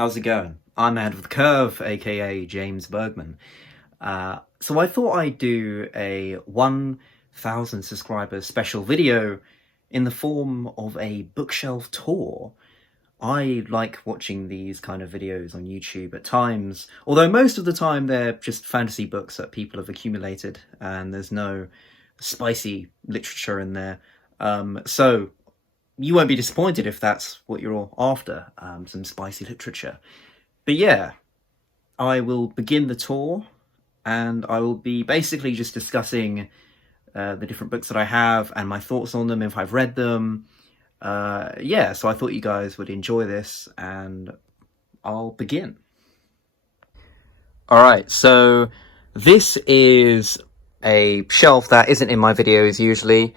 How's it going? I'm Ahead of the Curve, aka James Bergman. So I thought I'd do a 1,000 subscribers special video in the form of a bookshelf tour. I like watching these kind of videos on YouTube at times, although most of the time they're just fantasy books that people have accumulated and there's no spicy literature in there. So you won't be disappointed if that's what you're all after, some spicy literature. But yeah, I will begin the tour, and I will be basically just discussing the different books that I have and my thoughts on them, if I've read them. Yeah, so I thought you guys would enjoy this, and I'll begin. Alright, so this is a shelf that isn't in my videos usually.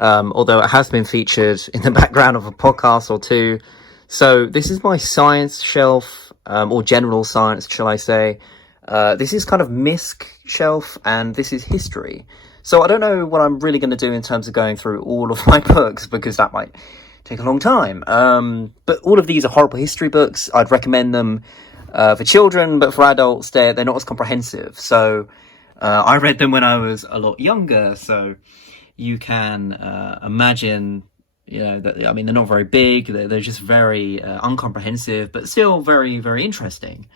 Although it has been featured in the background of a podcast or two. So this is my science shelf, or general science, shall I say. This is kind of MISC shelf, and this is history. So I don't know what I'm really going to do in terms of going through all of my books, because that might take a long time. But all of these are horrible history books. I'd recommend them for children, but for adults, they're not as comprehensive. So I read them when I was a lot younger, so you can imagine, that, I mean, they're not very big, they're just very uncomprehensive, but still very, very interesting.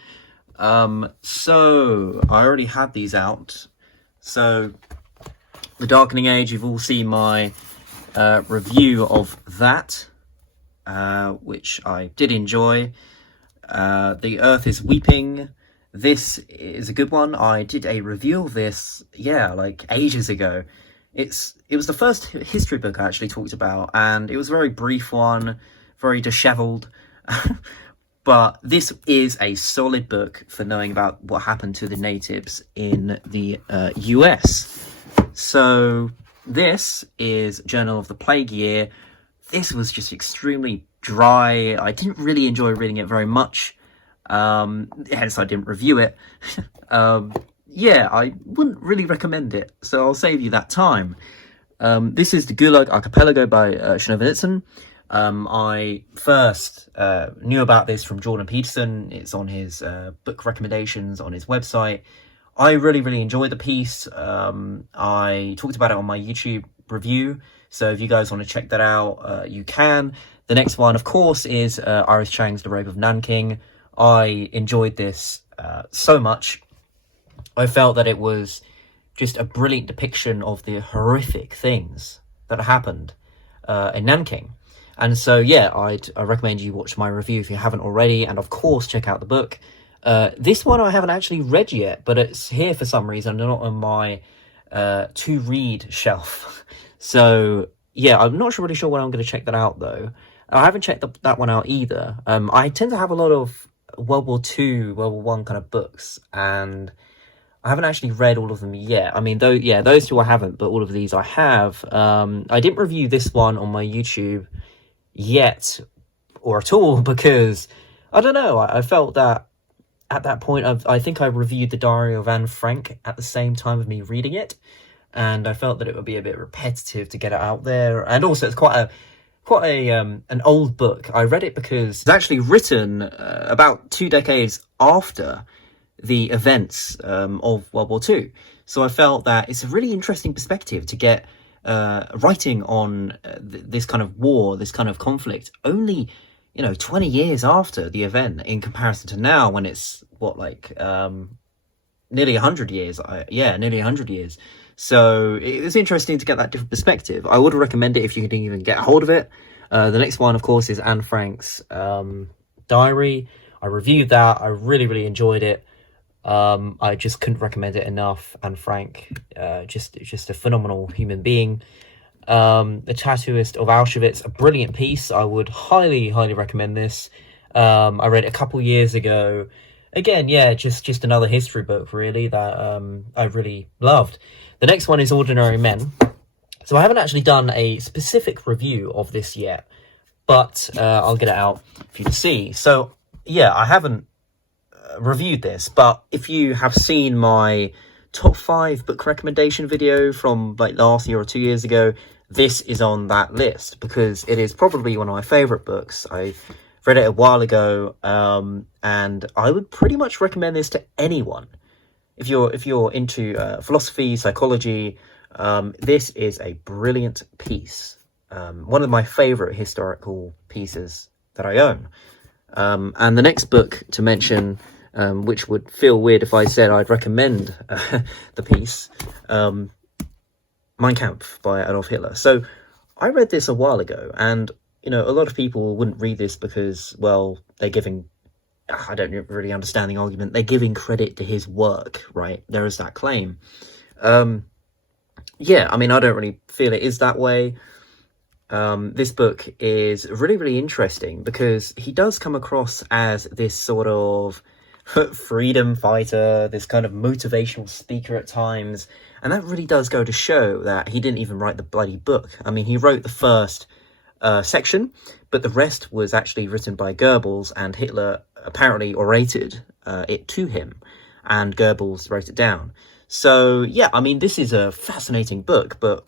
So I already had these out. So The Darkening Age, you've all seen my review of that, which I did enjoy. The Earth is Weeping. This is a good one. I did a review of this, like ages ago. It was the first history book I actually talked about, and it was a very brief one, very dishevelled. But this is a solid book for knowing about what happened to the natives in the US. So this is Journal of the Plague Year. This was just extremely dry. I didn't really enjoy reading it very much, hence I didn't review it. Yeah, I wouldn't really recommend it, so I'll save you that time. This is the Gulag Archipelago by Schneewittchen. I first knew about this from Jordan Peterson. It's on his book recommendations on his website. I really, really enjoyed the piece. I talked about it on my YouTube review, so if you guys want to check that out, you can. The next one, of course, is Iris Chang's The Rape of Nanking. I enjoyed this so much. I felt that it was just a brilliant depiction of the horrific things that happened in Nanking. And so, yeah, I recommend you watch my review if you haven't already, and of course check out the book. This one I haven't actually read yet, but it's here for some reason, not on my to-read shelf. So, yeah, I'm not really sure when I'm going to check that out, though. I haven't checked that one out either. I tend to have a lot of World War II, World War I kind of books, and I haven't actually read all of them yet. I mean, those two I haven't, but all of these I have. I didn't review this one on my YouTube yet, or at all, because, I don't know, I felt that at that point, I think I reviewed The Diary of Anne Frank at the same time of me reading it, and I felt that it would be a bit repetitive to get it out there, and also it's quite an old book. I read it because it's actually written about 2 decades after the events of World War II. So I felt that it's a really interesting perspective to get writing on this kind of war, this kind of conflict, only 20 years after the event, in comparison to now, when it's nearly 100 years. Nearly 100 years. So it was interesting to get that different perspective. I would recommend it if you can even get a hold of it. The next one, of course, is Anne Frank's diary. I reviewed that. I really, really enjoyed it. I just couldn't recommend it enough. Anne Frank, just a phenomenal human being. The Tattooist of Auschwitz, a brilliant piece. I would highly, highly recommend this. I read it a couple years ago. Again, yeah, just another history book, really, that I really loved. The next one is Ordinary Men. So I haven't actually done a specific review of this yet, but I'll get it out for you to see. So, yeah, I haven't reviewed this, but if you have seen my top 5 book recommendation video from last year or 2 years ago, this is on that list, because it is probably one of my favorite books. I read it a while ago, and I would pretty much recommend this to anyone. If you're into philosophy, psychology, this is a brilliant piece. One of my favourite historical pieces that I own. And the next book to mention, which would feel weird if I said I'd recommend the piece, Mein Kampf by Adolf Hitler. So I read this a while ago, and a lot of people wouldn't read this because, well, they're giving, I don't really understand the argument, they're giving credit to his work, right? There is that claim. Yeah, I mean, I don't really feel it is that way. This book is really, really interesting because he does come across as this sort of freedom fighter, this kind of motivational speaker at times, and that really does go to show that he didn't even write the bloody book. I mean, he wrote the first section, but the rest was actually written by Goebbels, and Hitler apparently orated it to him, and Goebbels wrote it down. So, yeah, I mean, this is a fascinating book, but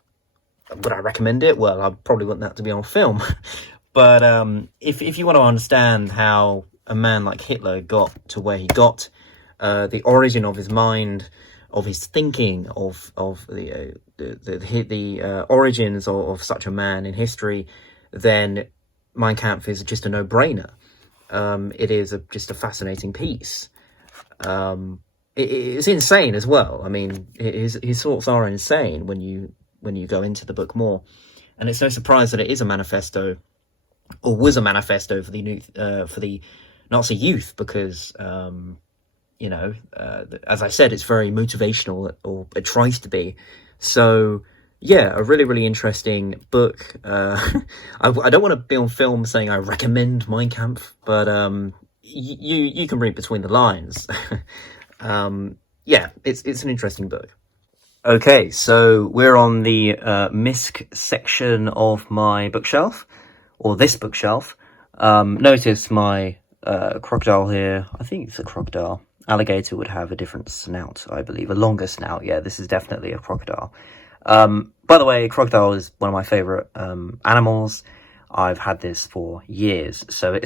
would I recommend it? Well, I probably want that to be on film. But if you want to understand how a man like Hitler got to where he got, the origin of his mind, of his thinking, of the origins of such a man in history, then Mein Kampf is just a no-brainer. It is just a fascinating piece. It's insane as well. I mean, his thoughts are insane when you go into the book more, and it's no surprise that it is a manifesto, or was a manifesto for the Nazi youth, because as I said, it's very motivational, or it tries to be. So yeah, a really, really interesting book. I don't want to be on film saying I recommend Mein Kampf, but you can read between the lines. Yeah, it's an interesting book. Okay, so we're on the MISC section of my bookshelf, or this bookshelf. Notice my crocodile here. I think it's a crocodile. Alligator would have a different snout, I believe. A longer snout. Yeah, this is definitely a crocodile. By the way, crocodile is one of my favourite animals. I've had this for years, so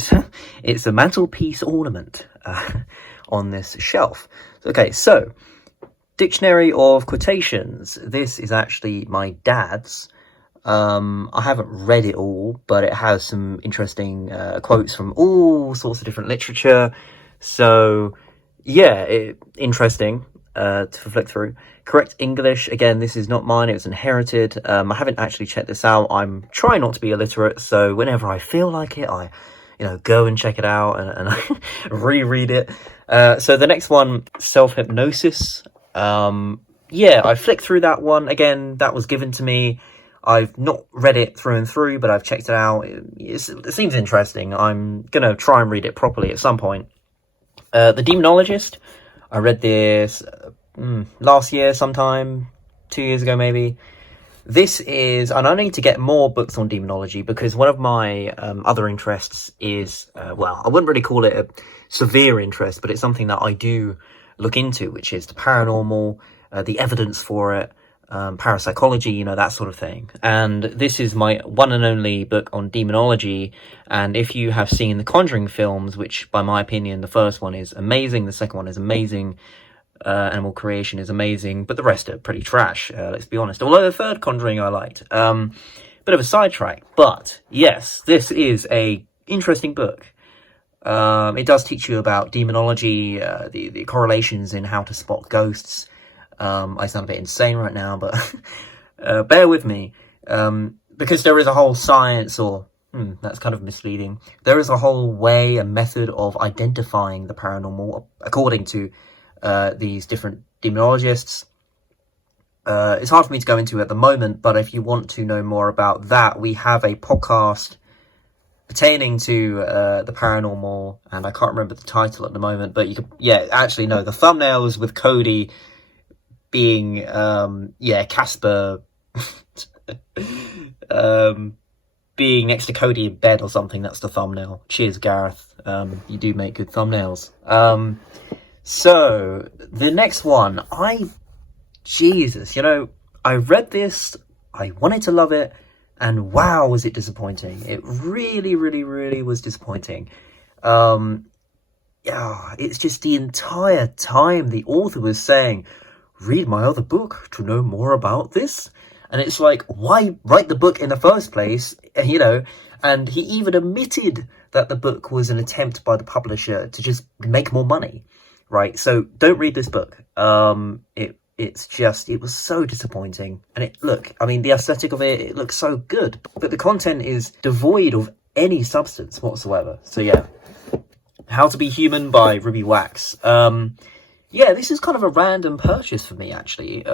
it's a mantelpiece ornament on this shelf. Okay, so Dictionary of Quotations. This is actually my dad's. I haven't read it all, but it has some interesting quotes from all sorts of different literature. So yeah, interesting to flick through. Correct English, again, this is not mine, it was inherited. I haven't actually checked this out. I'm trying not to be illiterate, so whenever I feel like it, I go and check it out and reread it. So the next one, Self-Hypnosis. Yeah, I flicked through that one. Again, that was given to me. I've not read it through and through, but I've checked it out. It seems interesting. I'm going to try and read it properly at some point. The Demonologist. I read this last year sometime, 2 years ago maybe. This is, and I need to get more books on demonology, because one of my other interests is, well, I wouldn't really call it a severe interest, but it's something that I do look into, which is the paranormal, the evidence for it, parapsychology, that sort of thing. And this is my one and only book on demonology. And if you have seen the Conjuring films, which by my opinion, the first one is amazing, the second one is amazing, Animal Creation is amazing, but the rest are pretty trash, let's be honest. Although the third Conjuring I liked. Bit of a sidetrack, but yes, this is a interesting book. It does teach you about demonology, the correlations in how to spot ghosts. I sound a bit insane right now, but bear with me, because there is a whole science, or that's kind of misleading. There is a whole way, a method of identifying the paranormal, according to these different demonologists. It's hard for me to go into at the moment, but if you want to know more about that, we have a podcast pertaining to the paranormal, and I can't remember the title at the moment, but you could, actually no, the thumbnail is with Cody being, Casper, being next to Cody in bed or something. That's the thumbnail. Cheers, Gareth. You do make good thumbnails. So the next one, I read this, I wanted to love it, and wow, was it disappointing. It really, really, really was disappointing. Yeah, it's just the entire time the author was saying, read my other book to know more about this. And it's like, why write the book in the first place? You know, and he even admitted that the book was an attempt by the publisher to just make more money, right? So don't read this book. It was so disappointing. And I mean, the aesthetic of it looks so good, but the content is devoid of any substance whatsoever. So yeah. How to Be Human by Ruby Wax. Yeah, this is kind of a random purchase for me, actually.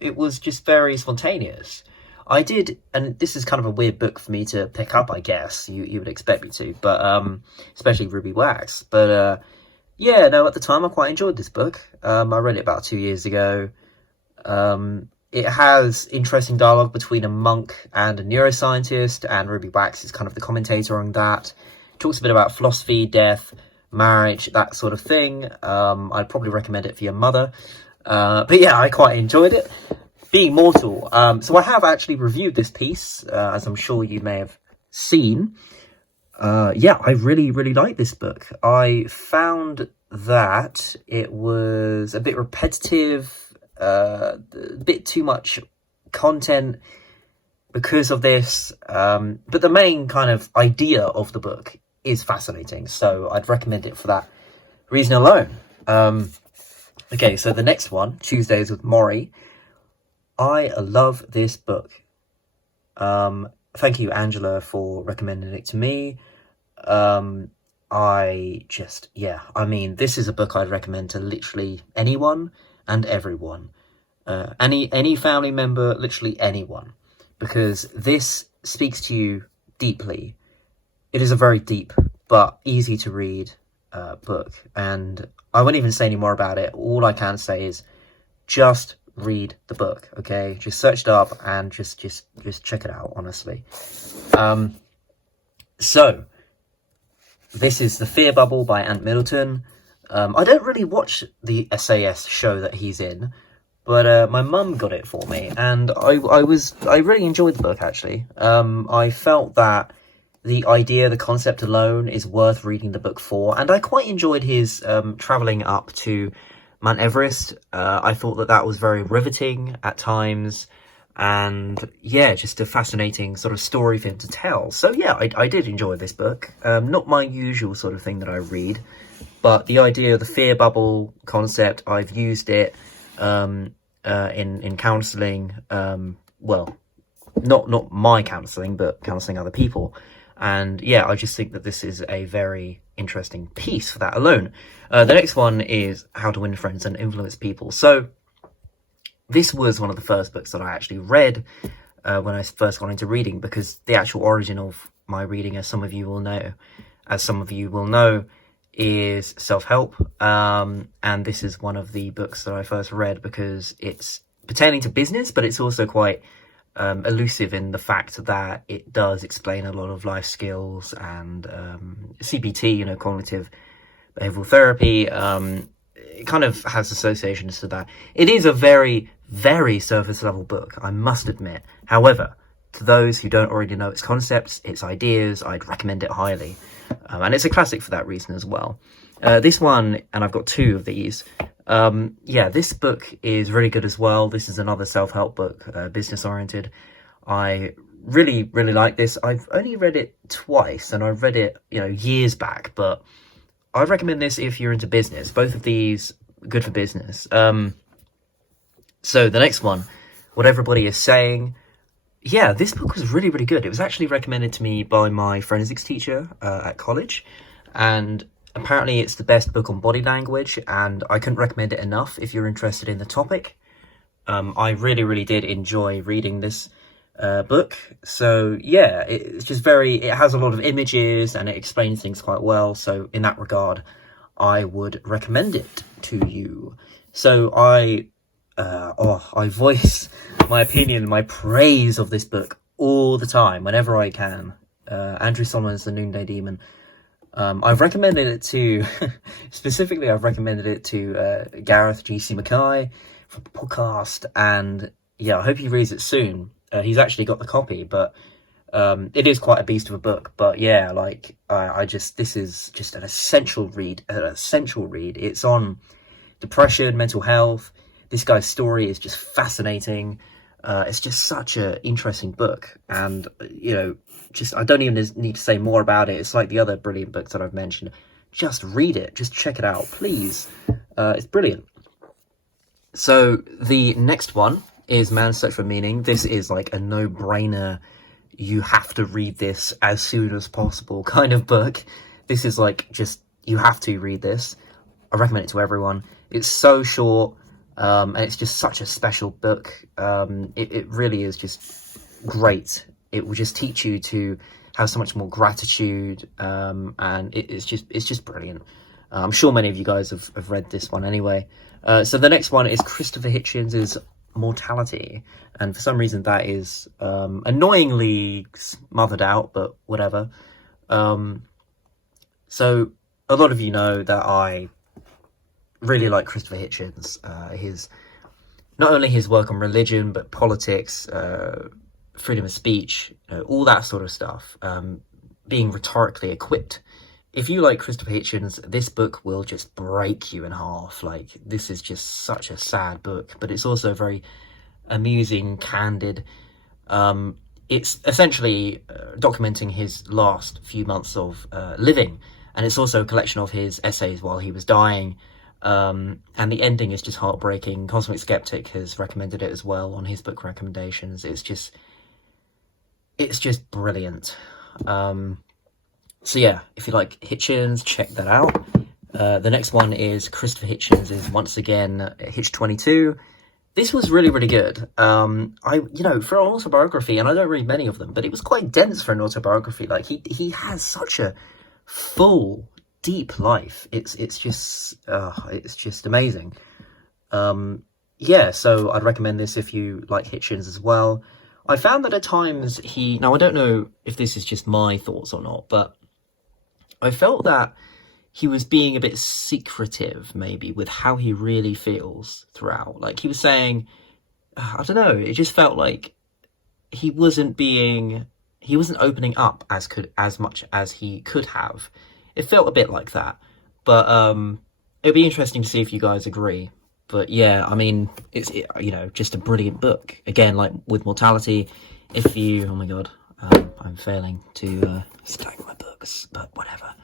It was just very spontaneous. I did, and this is kind of a weird book for me to pick up, I guess. You would expect me to, but especially Ruby Wax. But yeah, no, at the time I quite enjoyed this book. I read it about 2 years ago. It has interesting dialogue between a monk and a neuroscientist, and Ruby Wax is kind of the commentator on that. It talks a bit about philosophy, death, marriage, that sort of thing. I'd probably recommend it for your mother. But yeah, I quite enjoyed it. Being Mortal. So I have actually reviewed this piece, as I'm sure you may have seen. Yeah, I really, really like this book. I found that it was a bit repetitive, a bit too much content because of this. But the main kind of idea of the book is fascinating, so I'd recommend it for that reason alone. Okay, so the next one, Tuesdays with Maury. I love this book. Thank you, Angela, for recommending it to me. I mean, this is a book I'd recommend to literally anyone and everyone. Any family member, literally anyone, because this speaks to you deeply. It is a very deep but easy to read book, and I won't even say any more about it. All I can say is just read the book, okay? Just search it up and just check it out, honestly. So this is The Fear Bubble by Ant Middleton. I don't really watch the SAS show that he's in, but my mum got it for me, and I really enjoyed the book, actually. I felt that the idea, the concept alone is worth reading the book for, and I quite enjoyed his travelling up to Mount Everest. I thought that was very riveting at times, and yeah, just a fascinating sort of story for him to tell. So yeah, I did enjoy this book. Not my usual sort of thing that I read, but the idea of the fear bubble concept, I've used it in counselling. Well, not my counselling, but counselling other people. And yeah, I just think that this is a very interesting piece for that alone. The next one is How to Win Friends and Influence People. So this was one of the first books that I actually read when I first got into reading, because the actual origin of my reading, as some of you will know, is self-help. And this is one of the books that I first read because it's pertaining to business, but it's also quite elusive in the fact that it does explain a lot of life skills and CBT, cognitive behavioral therapy. It kind of has associations to that. It is a very, very surface level book, I must admit. However, to those who don't already know its concepts, its ideas, I'd recommend it highly. And it's a classic for that reason as well. This one, and I've got two of these. Yeah, this book is really good as well. This is another self-help book, business oriented. I really, really like this. I've only read it twice, and I read it, years back, but I'd recommend this if you're into business. Both of these, good for business. So the next one, What Everybody Is Saying. Yeah, this book was really, really good. It was actually recommended to me by my forensics teacher at college, and apparently it's the best book on body language, and I couldn't recommend it enough if you're interested in the topic. I really, really did enjoy reading this book. So yeah, it's just it has a lot of images and it explains things quite well. So in that regard, I would recommend it to you. So I voice my opinion, my praise of this book all the time, whenever I can. Andrew Solomon's The Noonday Demon. I've recommended it to, specifically I've recommended it to Gareth G.C. McKay for the podcast, and yeah, I hope he reads it soon. He's actually got the copy, but It is quite a beast of a book, but yeah, like this is just an essential read. It's on depression, mental health. This guy's story is just fascinating. It's just such an interesting book, and I don't even need to say more about it. It's like the other brilliant books that I've mentioned. Just read it, just check it out, please. It's brilliant. So the next one is Man's Search for Meaning. This is like a no-brainer. You have to read this as soon as possible kind of book. This is like, just, you have to read this. I recommend it to everyone. It's so short, and it's just such a special book. It really is just great. It will just teach you to have so much more gratitude, and it's just brilliant. I'm sure many of you guys have read this one anyway. So the next one is Christopher Hitchens' Mortality, and for some reason that is annoyingly smothered out, but whatever. So a lot of you know that I really like Christopher Hitchens. Not only his work on religion, but politics, freedom of speech, all that sort of stuff, being rhetorically equipped. If you like Christopher Hitchens, this book will just break you in half. Like, this is just such a sad book, but it's also very amusing, candid. It's essentially documenting his last few months of living, and it's also a collection of his essays while he was dying. And the ending is just heartbreaking. Cosmic Skeptic has recommended it as well on his book recommendations. It's just brilliant. So yeah, if you like Hitchens, check that out. The next one is Christopher Hitchens is once again Hitch 22. This was really, really good. For an autobiography, and I don't read many of them, but it was quite dense for an autobiography. Like, he has such a full, deep life. It's just amazing. So I'd recommend this if you like Hitchens as well. I found that at times now I don't know if this is just my thoughts or not, but I felt that he was being a bit secretive, maybe, with how he really feels throughout. Like, he was saying, I don't know, it just felt like he wasn't opening up as much as he could have. It felt a bit like that. But it'd be interesting to see if you guys agree. But yeah, I mean, it's just a brilliant book. Again, like with Mortality, oh my god, I'm failing to stack my books, but whatever.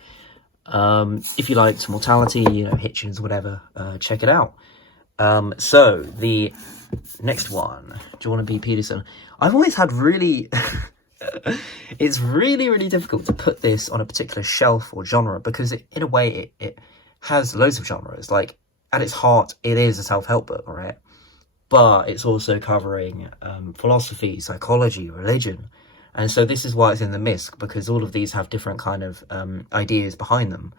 If you liked Mortality, Hitchens, whatever, check it out. So the next one, do you want to be Peterson? I've always had really, it's really, really difficult to put this on a particular shelf or genre, because in a way it has loads of genres. Like, at its heart, it is a self-help book, right? But it's also covering philosophy, psychology, religion. And so this is why it's in the MISC, because all of these have different kind of ideas behind them.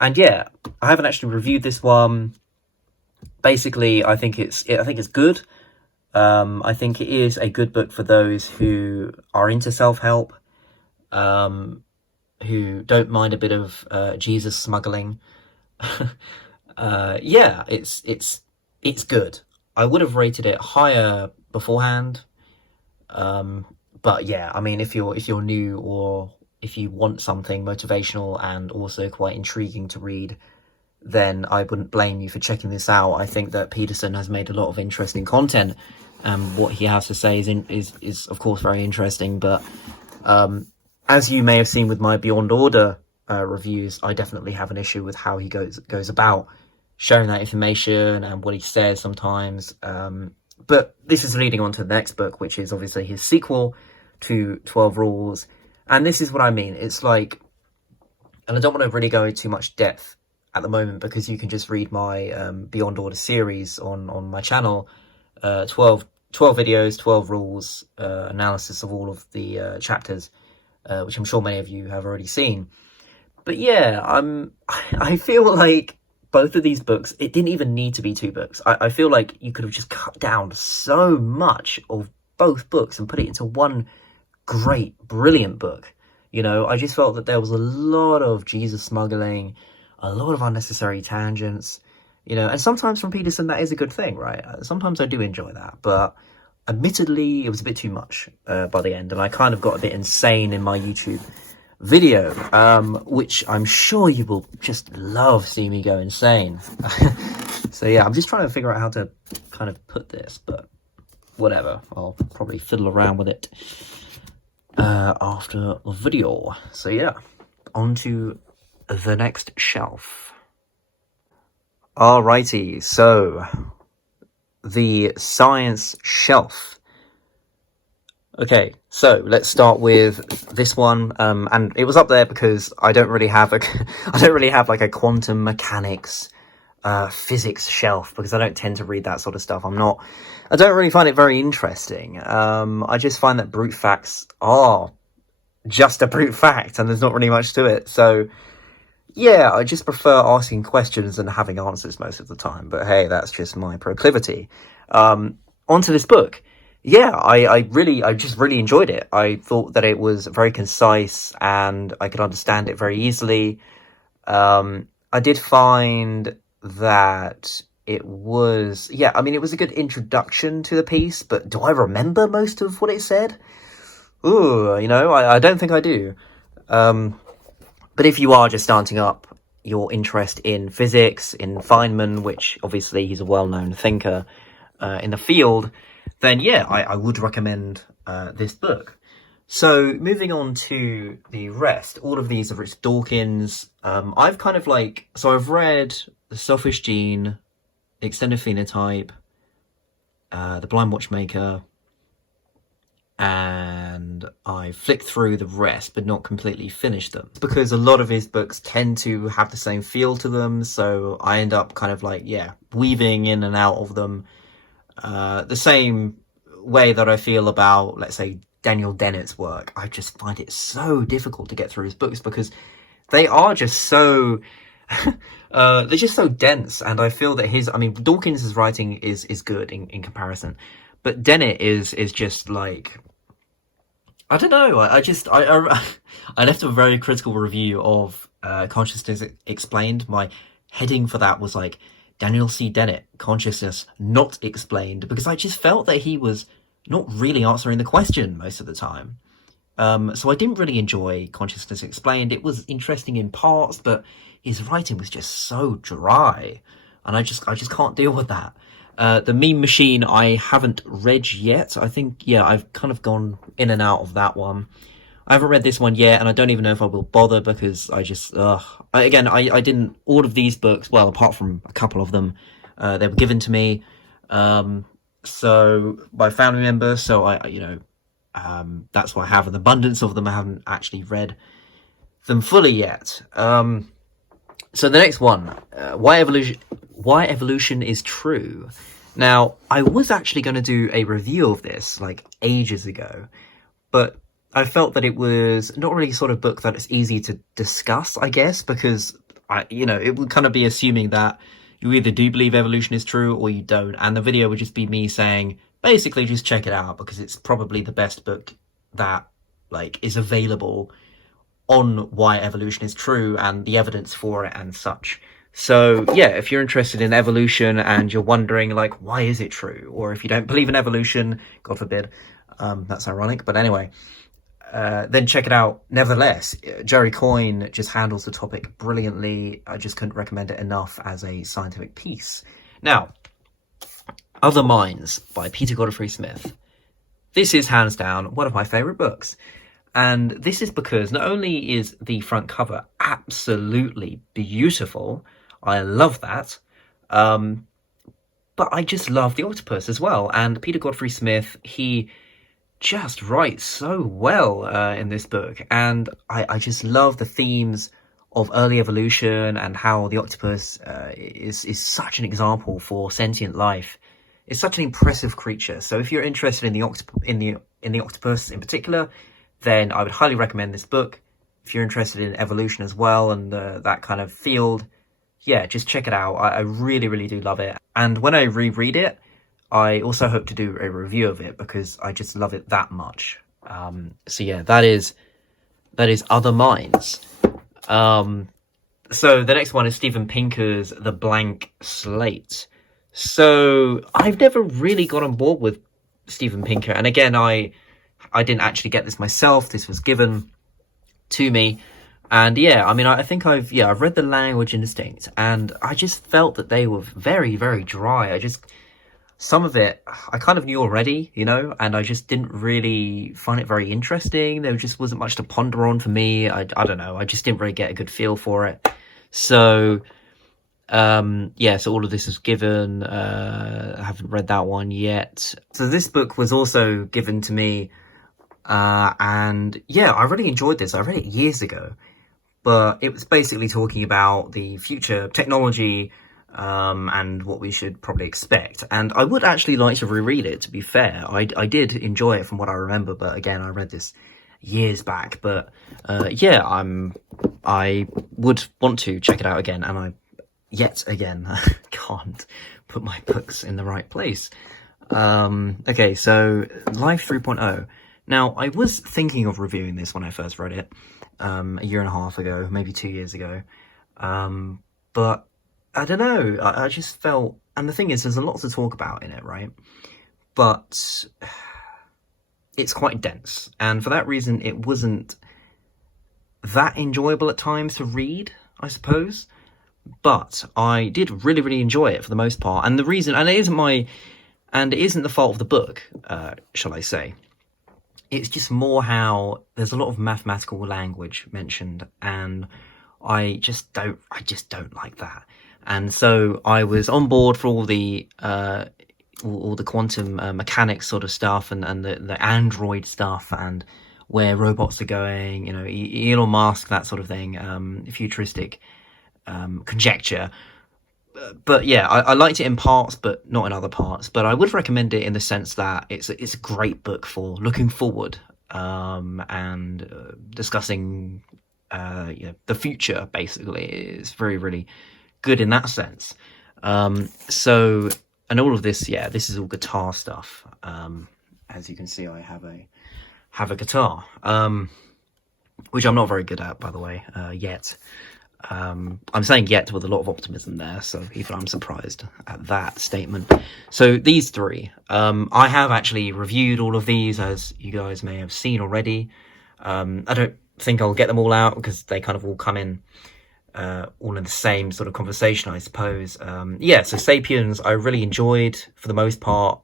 And yeah, I haven't actually reviewed this one. Basically, I think it's good. I think it is a good book for those who are into self-help, who don't mind a bit of Jesus smuggling. Yeah, it's good. I would have rated it higher beforehand. But yeah, I mean, if you're new, or if you want something motivational and also quite intriguing to read, then I wouldn't blame you for checking this out. I think that Peterson has made a lot of interesting content, and what he has to say is of course very interesting. But as you may have seen with my Beyond Order reviews, I definitely have an issue with how he goes about sharing that information and what he says sometimes. But this is leading on to the next book, which is obviously his sequel to 12 Rules. And this is what I mean. It's like, and I don't want to really go into too much depth at the moment, because you can just read my Beyond Order series on my channel. 12 videos, 12 rules, analysis of all of the chapters, which I'm sure many of you have already seen. But yeah, I feel like both of these books, it didn't even need to be two books. I feel like you could have just cut down so much of both books and put it into one great, brilliant book. I just felt that there was a lot of Jesus smuggling, a lot of unnecessary tangents, and sometimes from Peterson that is a good thing, right? Sometimes I do enjoy that, but admittedly, it was a bit too much by the end, and I kind of got a bit insane in my YouTube video, which I'm sure you will just love seeing me go insane. So yeah, I'm just trying to figure out how to kind of put this, but whatever. I'll probably fiddle around with it after the video. So yeah, on to the next shelf. Alrighty, so the science shelf. Okay, so let's start with this one, and it was up there because I don't really have like a quantum mechanics physics shelf, because I don't tend to read that sort of stuff. I don't really find it very interesting. I just find that brute facts are just a brute fact, and there's not really much to it. So yeah, I just prefer asking questions and having answers most of the time. But hey, that's just my proclivity. Onto this book. Yeah, I just really enjoyed it. I thought that it was very concise and I could understand it very easily. I did find that it was, yeah, I mean, it was a good introduction to the piece, but do I remember most of what it said? Ooh, you know, I don't think I do. But if you are just starting up your interest in physics, in Feynman, which obviously he's a well-known thinker in the field, then yeah, I would recommend this book. So moving on to the rest, all of these are Richard Dawkins. I've kind of like, so I've read The Selfish Gene, Extended Phenotype, The Blind Watchmaker, and I flicked through the rest, but not completely finished them. Because a lot of his books tend to have the same feel to them, so I end up kind of like, yeah, weaving in and out of them. The same way that I feel about, let's say, Daniel Dennett's work. I just find it so difficult to get through his books because they are just so they're just so dense, and I feel that Dawkins' writing is good in comparison, but Dennett is just like, I don't know, I left a very critical review of Consciousness Explained. My heading for that was like, Daniel C. Dennett, Consciousness Not Explained, because I just felt that he was not really answering the question most of the time. So I didn't really enjoy Consciousness Explained. It was interesting in parts, but his writing was just so dry, and I just can't deal with that. The Meme Machine I haven't read yet. I think, yeah, I've kind of gone in and out of that one. I haven't read this one yet, and I don't even know if I will bother, because I just, I didn't, all of these books, well, apart from a couple of them, they were given to me, so, by family members, so that's why I have an abundance of them. I haven't actually read them fully yet. So the next one, Why Evolution is True. Now, I was actually going to do a review of this, like, ages ago, but I felt that it was not really sort of book that it's easy to discuss, I guess, because, it would kind of be assuming that you either do believe evolution is true or you don't, and the video would just be me saying, basically, just check it out, because it's probably the best book that, like, is available on why evolution is true and the evidence for it and such. So, yeah, if you're interested in evolution and you're wondering, like, why is it true? Or if you don't believe in evolution, God forbid, that's ironic, but anyway, then check it out. Nevertheless, Jerry Coyne just handles the topic brilliantly. I just couldn't recommend it enough as a scientific piece. Now, Other Minds by Peter Godfrey Smith. This is hands down one of my favourite books. And this is because not only is the front cover absolutely beautiful, I love that, but I just love the octopus as well. And Peter Godfrey Smith, he just writes so well in this book. And I just love the themes of early evolution and how the octopus is such an example for sentient life. It's such an impressive creature. So if you're interested in the octopus in particular, then I would highly recommend this book. If you're interested in evolution as well and that kind of field, yeah, just check it out. I really, really do love it. And when I reread it, I also hope to do a review of it because I just love it that much. So yeah, that is Other Minds. So the next one is Steven Pinker's The Blank Slate. So I've never really got on board with Steven Pinker. And again, I didn't actually get this myself. This was given to me. And yeah, I mean, I think I've read The Language Instinct, and I just felt that they were very, very dry. Some of it, I kind of knew already, you know, and I just didn't really find it very interesting. There just wasn't much to ponder on for me. I don't know. I just didn't really get a good feel for it. So, yeah, so all of this was given. I haven't read that one yet. So this book was also given to me, and yeah, I really enjoyed this. I read it years ago, but it was basically talking about the future technology, and what we should probably expect. And I would actually like to reread it, to be fair. I did enjoy it from what I remember, but again, I read this years back. But yeah, I would want to check it out again, and I yet again can't put my books in the right place. Okay, so Life 3.0. Now, I was thinking of reviewing this when I first read it, a year and a half ago, maybe 2 years ago, but I don't know, I just felt, and the thing is, there's a lot to talk about in it, right? But it's quite dense, and for that reason, it wasn't that enjoyable at times to read, I suppose. But I did really, really enjoy it for the most part, and the reason, and it isn't the fault of the book, shall I say. It's just more how there's a lot of mathematical language mentioned, and I just don't like that. And so I was on board for all the quantum mechanics sort of stuff, and the android stuff, and where robots are going, you know, Elon Musk, that sort of thing, futuristic conjecture. But yeah, I liked it in parts, but not in other parts. But I would recommend it in the sense that it's a great book for looking forward, and discussing the future. Basically, it's very, really good in that sense. So, and all of this, yeah, this is all guitar stuff. As you can see, I have a guitar, which I'm not very good at, by the way, yet. I'm saying yet with a lot of optimism there, so even I'm surprised at that statement. So these three, I have actually reviewed all of these, as you guys may have seen already. I don't think I'll get them all out because they kind of all come in all in the same sort of conversation, I suppose. Yeah, so Sapiens I really enjoyed for the most part.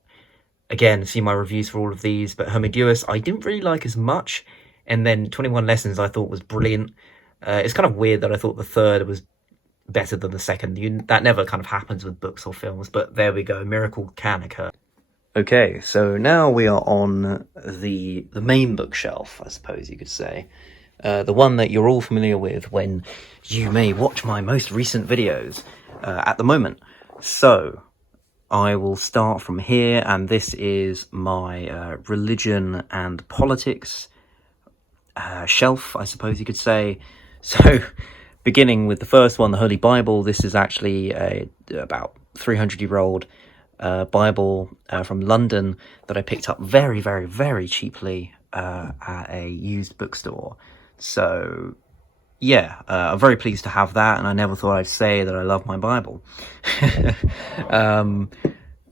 Again, see my reviews for all of these, but Homodeus I didn't really like as much, and then 21 Lessons I thought was brilliant. It's kind of weird that I thought the third was better than the second. That never kind of happens with books or films, but there we go. Miracle can occur. Okay, so now we are on the main bookshelf, I suppose you could say. The one that you're all familiar with when you may watch my most recent videos at the moment. So, I will start from here, and this is my religion and politics shelf, I suppose you could say. So, beginning with the first one, the Holy Bible. This is actually a about 300-year-old Bible from London that I picked up very, very, very cheaply at a used bookstore. So, yeah, I'm very pleased to have that, and I never thought I'd say that I love my Bible.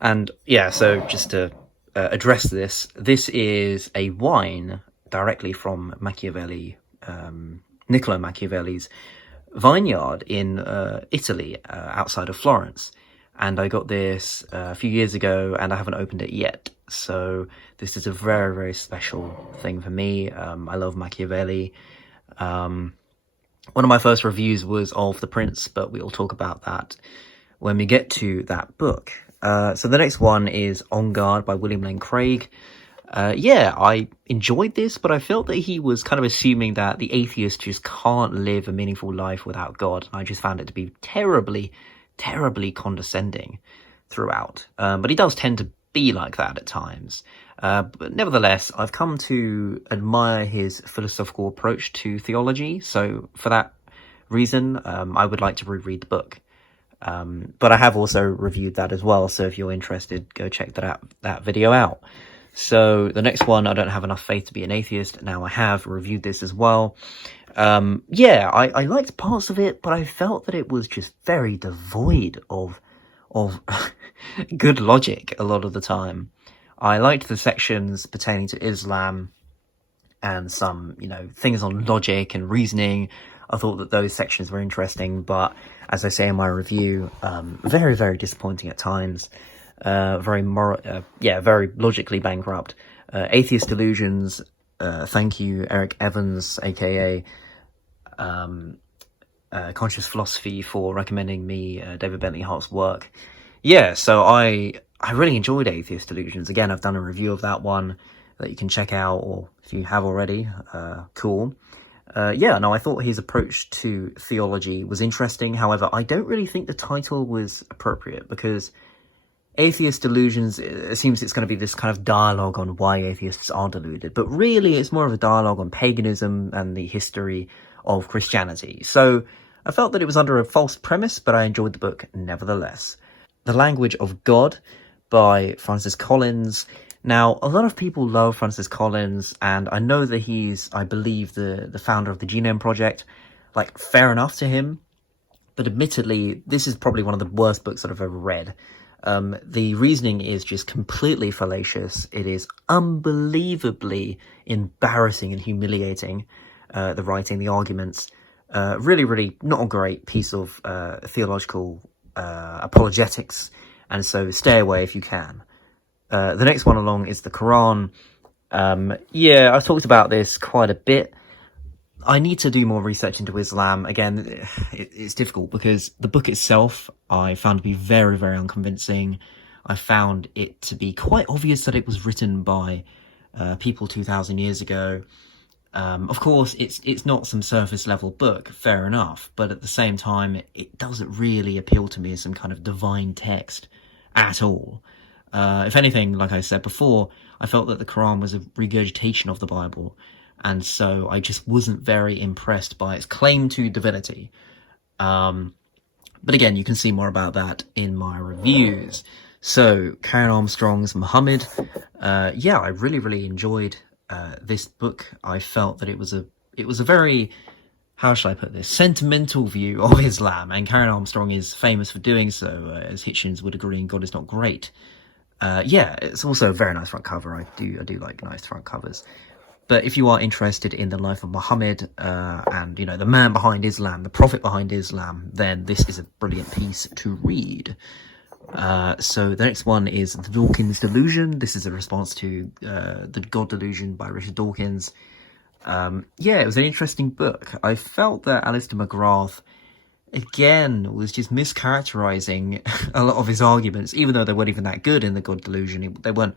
And yeah, so just to address this is a wine directly from Machiavelli, Niccolo Machiavelli's vineyard in Italy, outside of Florence. And I got this a few years ago, and I haven't opened it yet. So this is a very, very special thing for me. I love Machiavelli. One of my first reviews was of The Prince, but we'll talk about that when we get to that book. So the next one is On Guard by William Lane Craig. Yeah, I enjoyed this, but I felt that he was kind of assuming that the atheist just can't live a meaningful life without God. And I just found it to be terribly, terribly condescending throughout. But he does tend to be like that at times. But nevertheless, I've come to admire his philosophical approach to theology. So for that reason, I would like to reread the book. But I have also reviewed that as well. So if you're interested, go check that video out. So the next one, I don't have enough faith to be an atheist. Now I have reviewed this as well. Yeah, I liked parts of it, but I felt that it was just very devoid of good logic a lot of the time. I liked the sections pertaining to Islam and some, things on logic and reasoning. I thought that those sections were interesting, but as I say in my review, very, very disappointing at times. Very very logically bankrupt. Atheist Delusions, thank you, Eric Evans, aka Conscious Philosophy, for recommending me David Bentley Hart's work. Yeah, so I really enjoyed Atheist Delusions. Again, I've done a review of that one that you can check out, or if you have already, cool. I thought his approach to theology was interesting. However, I don't really think the title was appropriate, because Atheist Delusions assumes it's going to be this kind of dialogue on why atheists are deluded, but really it's more of a dialogue on paganism and the history of Christianity. So I felt that it was under a false premise, but I enjoyed the book nevertheless. The Language of God by Francis Collins. Now, a lot of people love Francis Collins, and I know that he's, I believe, the founder of the Genome Project. Like, fair enough to him, but admittedly, this is probably one of the worst books that I've ever read. The reasoning is just completely fallacious. It is unbelievably embarrassing and humiliating, the writing, the arguments. Really, really not a great piece of theological apologetics, and so stay away if you can. The next one along is the Quran. I've talked about this quite a bit. I need to do more research into Islam. Again, it's difficult because the book itself I found to be very, very unconvincing. I found it to be quite obvious that it was written by people 2,000 years ago. Of course, it's not some surface level book, fair enough, but at the same time, it doesn't really appeal to me as some kind of divine text at all. If anything, like I said before, I felt that the Quran was a regurgitation of the Bible, and so I just wasn't very impressed by its claim to divinity. But again, you can see more about that in my reviews. So, Karen Armstrong's Muhammad. I really, really enjoyed this book. I felt that it was a very, how shall I put this, sentimental view of Islam, and Karen Armstrong is famous for doing so, as Hitchens would agree in God Is Not Great. It's also a very nice front cover. I do like nice front covers. But if you are interested in the life of Muhammad, and, the man behind Islam, the prophet behind Islam, then this is a brilliant piece to read. So the next one is The Dawkins Delusion. This is a response to The God Delusion by Richard Dawkins. It was an interesting book. I felt that Alistair McGrath, again, was just mischaracterizing a lot of his arguments, even though they weren't even that good in The God Delusion. They weren't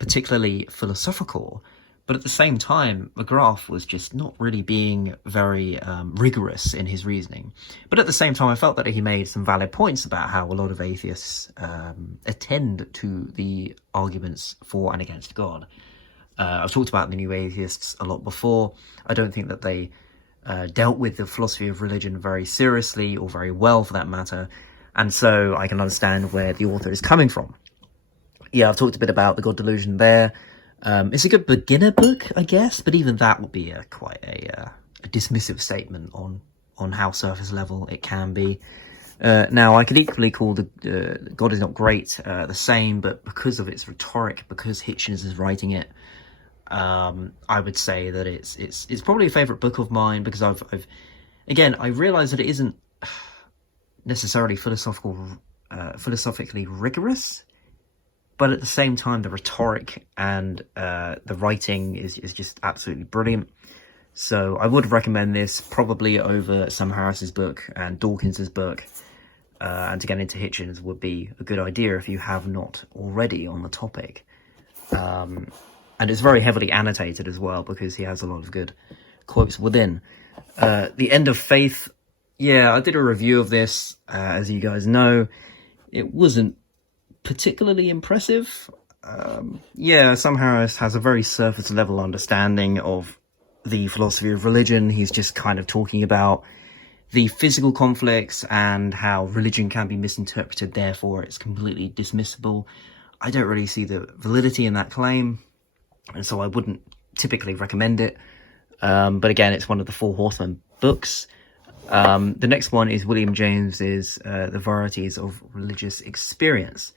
particularly philosophical. But at the same time, McGrath was just not really being very rigorous in his reasoning. But at the same time, I felt that he made some valid points about how a lot of atheists attend to the arguments for and against God. I've talked about the new atheists a lot before. I don't think that they dealt with the philosophy of religion very seriously, or very well for that matter. And so I can understand where the author is coming from. Yeah, I've talked a bit about The God Delusion there. It's a good beginner book, I guess, but even that would be quite a dismissive statement on how surface level it can be. Now, I could equally call the God Is Not Great the same, but because of its rhetoric, because Hitchens is writing it, I would say that it's probably a favourite book of mine, because I realise that it isn't necessarily philosophically rigorous. But at the same time, the rhetoric and the writing is just absolutely brilliant. So I would recommend this probably over Sam Harris's book and Dawkins's book. And to get into Hitchens would be a good idea if you have not already on the topic. And it's very heavily annotated as well, because he has a lot of good quotes within. The End of Faith. Yeah, I did a review of this, as you guys know. It wasn't particularly impressive. Sam Harris has a very surface level understanding of the philosophy of religion. He's just kind of talking about the physical conflicts and how religion can be misinterpreted, therefore it's completely dismissible. I don't really see the validity in that claim, and so I wouldn't typically recommend it. But again, it's one of the Four Horsemen books. The next one is William James's The Varieties of Religious Experience.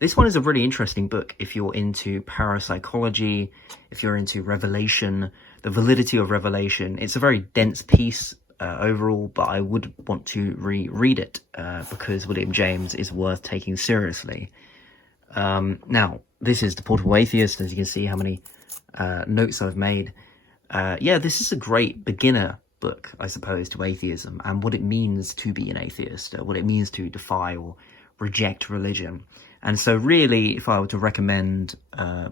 This one is a really interesting book if you're into parapsychology, if you're into revelation, the validity of revelation. It's a very dense piece overall, but I would want to reread it because William James is worth taking seriously. Now, this is The Portable Atheist, as you can see how many notes I've made. Yeah, this is a great beginner book, I suppose, to atheism and what it means to be an atheist, what it means to defy or reject religion. And so really, if I were to recommend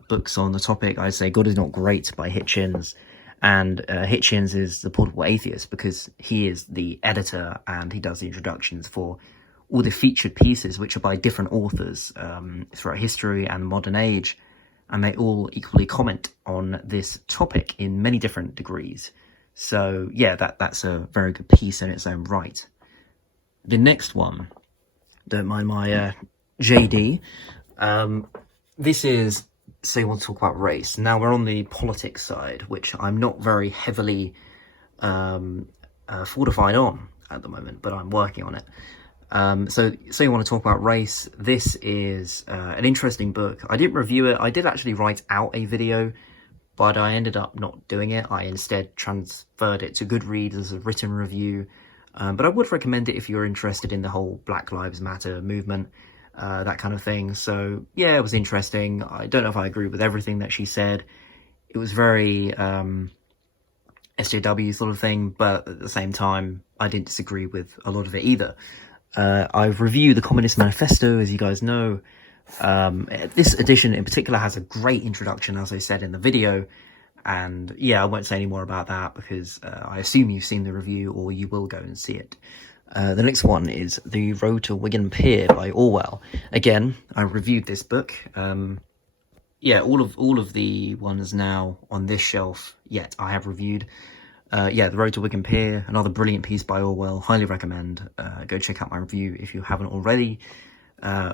books on the topic, I'd say God Is Not Great by Hitchens. And Hitchens is The Portable Atheist because he is the editor and he does the introductions for all the featured pieces, which are by different authors throughout history and modern age. And they all equally comment on this topic in many different degrees. So yeah, that's a very good piece in its own right. The next one, don't mind my JD. This is So You Want to Talk About Race. Now we're on the politics side, which I'm not very heavily fortified on at the moment, but I'm working on it. So You Want to Talk About Race. This is an interesting book. I didn't review it. I did actually write out a video, but I ended up not doing it. I instead transferred it to Goodreads as a written review. But I would recommend it if you're interested in the whole Black Lives Matter movement, that kind of thing. So yeah, it was interesting. I don't know if I agree with everything that she said. It was very SJW sort of thing, but at the same time, I didn't disagree with a lot of it either. I've reviewed the Communist Manifesto, as you guys know. This edition in particular has a great introduction, as I said in the video. And yeah, I won't say any more about that because I assume you've seen the review or you will go and see it. The next one is The Road to Wigan Pier by Orwell. Again, I reviewed this book. Yeah, all of the ones now on this shelf yet I have reviewed. Yeah, The Road to Wigan Pier, another brilliant piece by Orwell. Highly recommend. Go check out my review if you haven't already.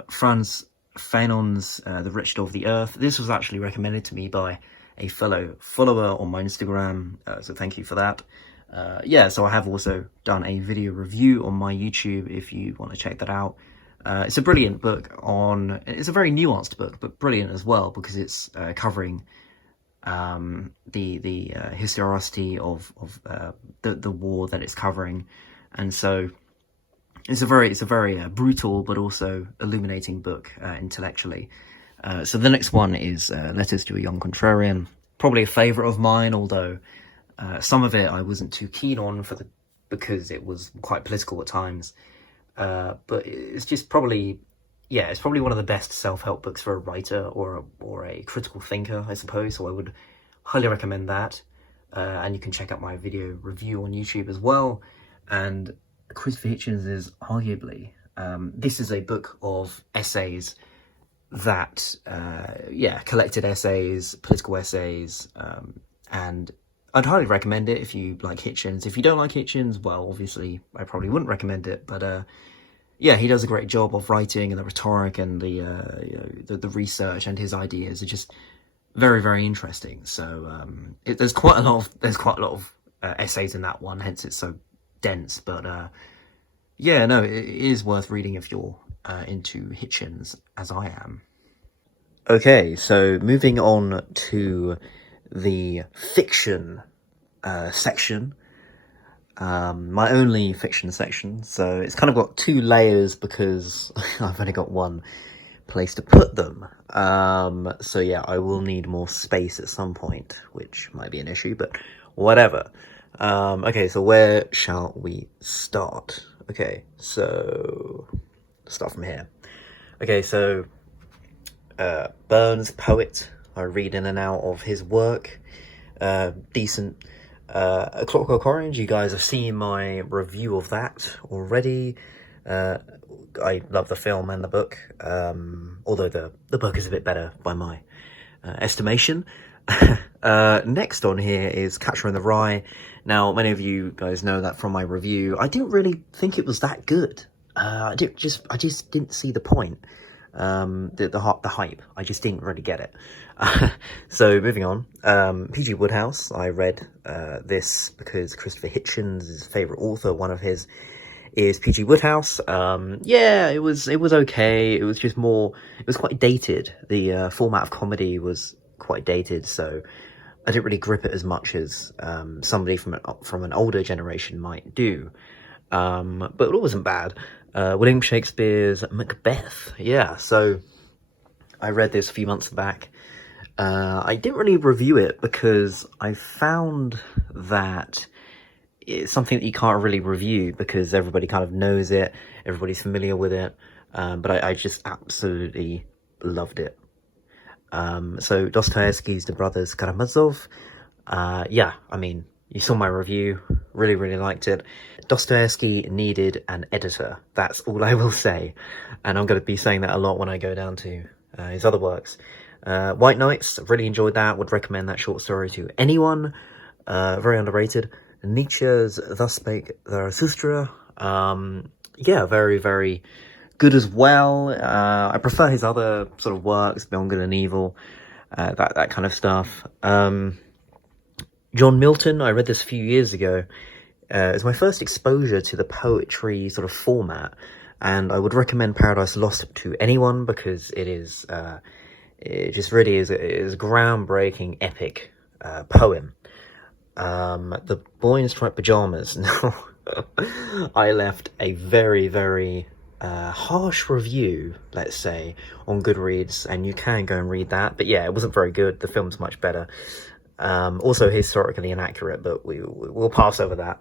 Franz Fanon's The Wretched of the Earth. This was actually recommended to me by a fellow follower on my Instagram, so thank you for that. Yeah, so I have also done a video review on my YouTube if you want to check that out. It's a brilliant book it's a very nuanced book, but brilliant as well because it's covering the historicity of the war that it's covering, and so it's a very brutal but also illuminating book intellectually. So the next one is Letters to a Young Contrarian, probably a favourite of mine, although some of it I wasn't too keen on because it was quite political at times. But it's just probably, yeah, it's probably one of the best self-help books for a writer or a critical thinker, I suppose. So I would highly recommend that. And you can check out my video review on YouTube as well. And Christopher Hitchens is arguably, this is a book of essays that, yeah, collected essays, political essays, and I'd highly recommend it if you like Hitchens. If you don't like Hitchens, well, obviously, I probably wouldn't recommend it, but yeah, he does a great job of writing, and the rhetoric and the research and his ideas are just very, very interesting. So there's quite a lot of essays in that one, hence it's so dense. But yeah, no, it is worth reading if you're into Hitchens, as I am. Okay, so moving on to the fiction section, my only fiction section. So it's kind of got two layers because I've only got one place to put them. So yeah, I will need more space at some point, which might be an issue, but whatever. Okay, so where shall we start? Okay, so let's start from here. Okay, so Burns, poet. I read in and out of his work. Decent. A Clockwork Orange, you guys have seen my review of that already. I love the film and the book, although the book is a bit better by my estimation. Next on here is Catcher in the Rye. Now, many of you guys know that from my review. I didn't really think it was that good. I just didn't see the point. The hype. I just didn't really get it. So moving on, P.G. Wodehouse. I read this because Christopher Hitchens is his favourite author. One of his is P.G. Wodehouse. Yeah, it was okay. It was just more, it was quite dated. The format of comedy was quite dated, so I didn't really grip it as much as somebody from an older generation might do. But it wasn't bad. William Shakespeare's Macbeth. Yeah, so I read this a few months back. I didn't really review it because I found that it's something that you can't really review because everybody kind of knows it, everybody's familiar with it, but I just absolutely loved it. So Dostoevsky's The Brothers Karamazov, yeah, I mean, you saw my review, really liked it. Dostoevsky needed an editor, that's all I will say, and I'm going to be saying that a lot when I go down to his other works. White Nights, really enjoyed that, would recommend that short story to anyone, very underrated. Nietzsche's Thus Spake Zarathustra, yeah, very good as well. I prefer his other sort of works, Beyond Good and Evil, that kind of stuff. John Milton, I read this a few years ago. It was my first exposure to the poetry sort of format, and I would recommend Paradise Lost to anyone because it is, it just really is a groundbreaking, epic poem. The Boy in Striped Pajamas. Now, I left a very harsh review, let's say, on Goodreads, and you can go and read that. But yeah, it wasn't very good. The film's much better. Also historically inaccurate, but we'll pass over that.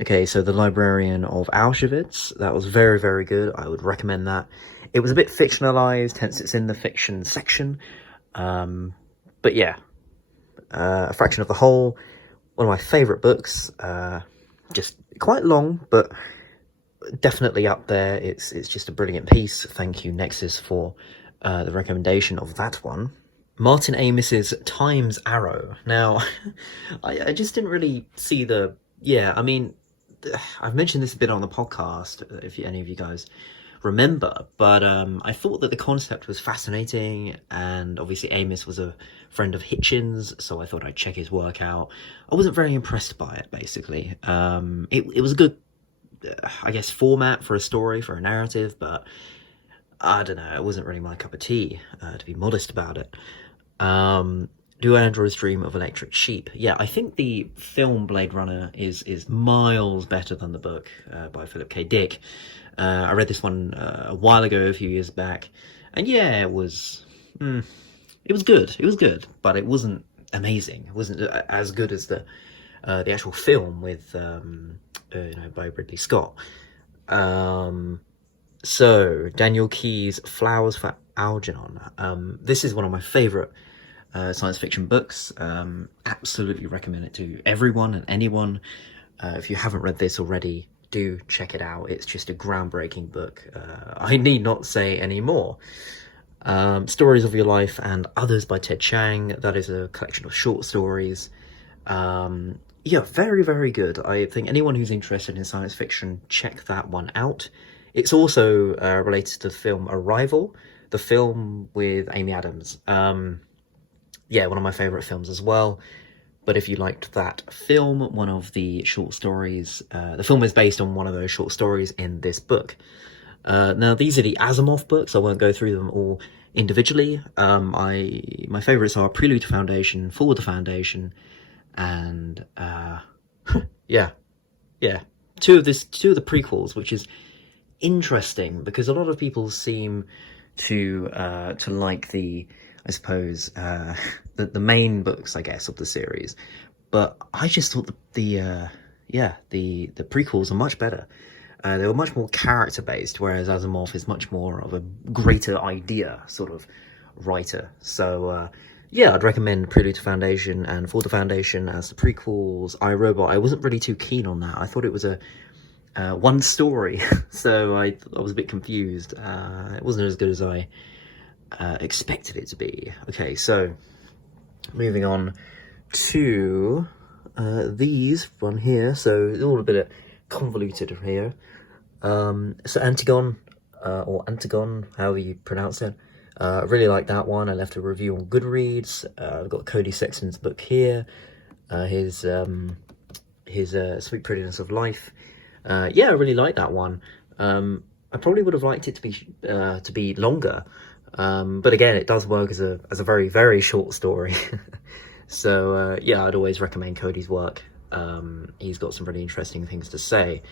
Okay, so The Librarian of Auschwitz. That was very good. I would recommend that. It was a bit fictionalized, hence it's in the fiction section. But yeah. A Fraction of the Whole, one of my favourite books, just quite long, but definitely up there. It's just a brilliant piece. Thank you, Nexus, for the recommendation of that one. Martin Amis's Time's Arrow. Now, I just didn't really see the, yeah, I mean, I've mentioned this a bit on the podcast, if any of you guys remember, but I thought that the concept was fascinating, and obviously Amis was a friend of Hitchens, so I thought I'd check his work out. I wasn't very impressed by it, basically. It was a good, I guess, format for a story, for a narrative, but I don't know, it wasn't really my cup of tea, to be modest about it. Do Androids Dream of Electric Sheep? Yeah, I think the film Blade Runner is miles better than the book by Philip K. Dick. I read this one a while ago, a few years back, and yeah, it was good. It was good, but it wasn't amazing. It wasn't as good as the actual film with by Ridley Scott. So Daniel Keyes' Flowers for Algernon. This is one of my favourite science fiction books. Absolutely recommend it to everyone and anyone. If you haven't read this already, do check it out. It's just a groundbreaking book. I need not say any more. Stories of Your Life and Others by Ted Chiang. That is a collection of short stories. Yeah, very good. I think anyone who's interested in science fiction, check that one out. It's also related to the film Arrival, the film with Amy Adams. Yeah, one of my favourite films as well. But if you liked that film, one of the short stories, the film is based on one of those short stories in this book. Now, these are the Asimov books. I won't go through them all individually. My favourites are Prelude to Foundation, Forward to Foundation, and yeah, two of the prequels, which is interesting because a lot of people seem to like the, I suppose, the main books, I guess, of the series, but I just thought the prequels are much better. They were much more character based, whereas Asimov is much more of a greater idea sort of writer. So yeah, I'd recommend Prelude to Foundation and For the Foundation as the prequels. I, Robot, I wasn't really too keen on that. I thought it was a one story, so I was a bit confused. It wasn't as good as I expected it to be. Okay, so moving on to these one here. So it's all a bit convoluted here. So Antigone, or Antigone, however you pronounce it. I really like that one. I left a review on Goodreads. I've got Cody Sexton's book here. His Sweet Prettiness of Life. yeah, I really like that one. I probably would have liked it to be longer, but again, it does work as a very, very short story. So yeah, I'd always recommend Cody's work. He's got some really interesting things to say.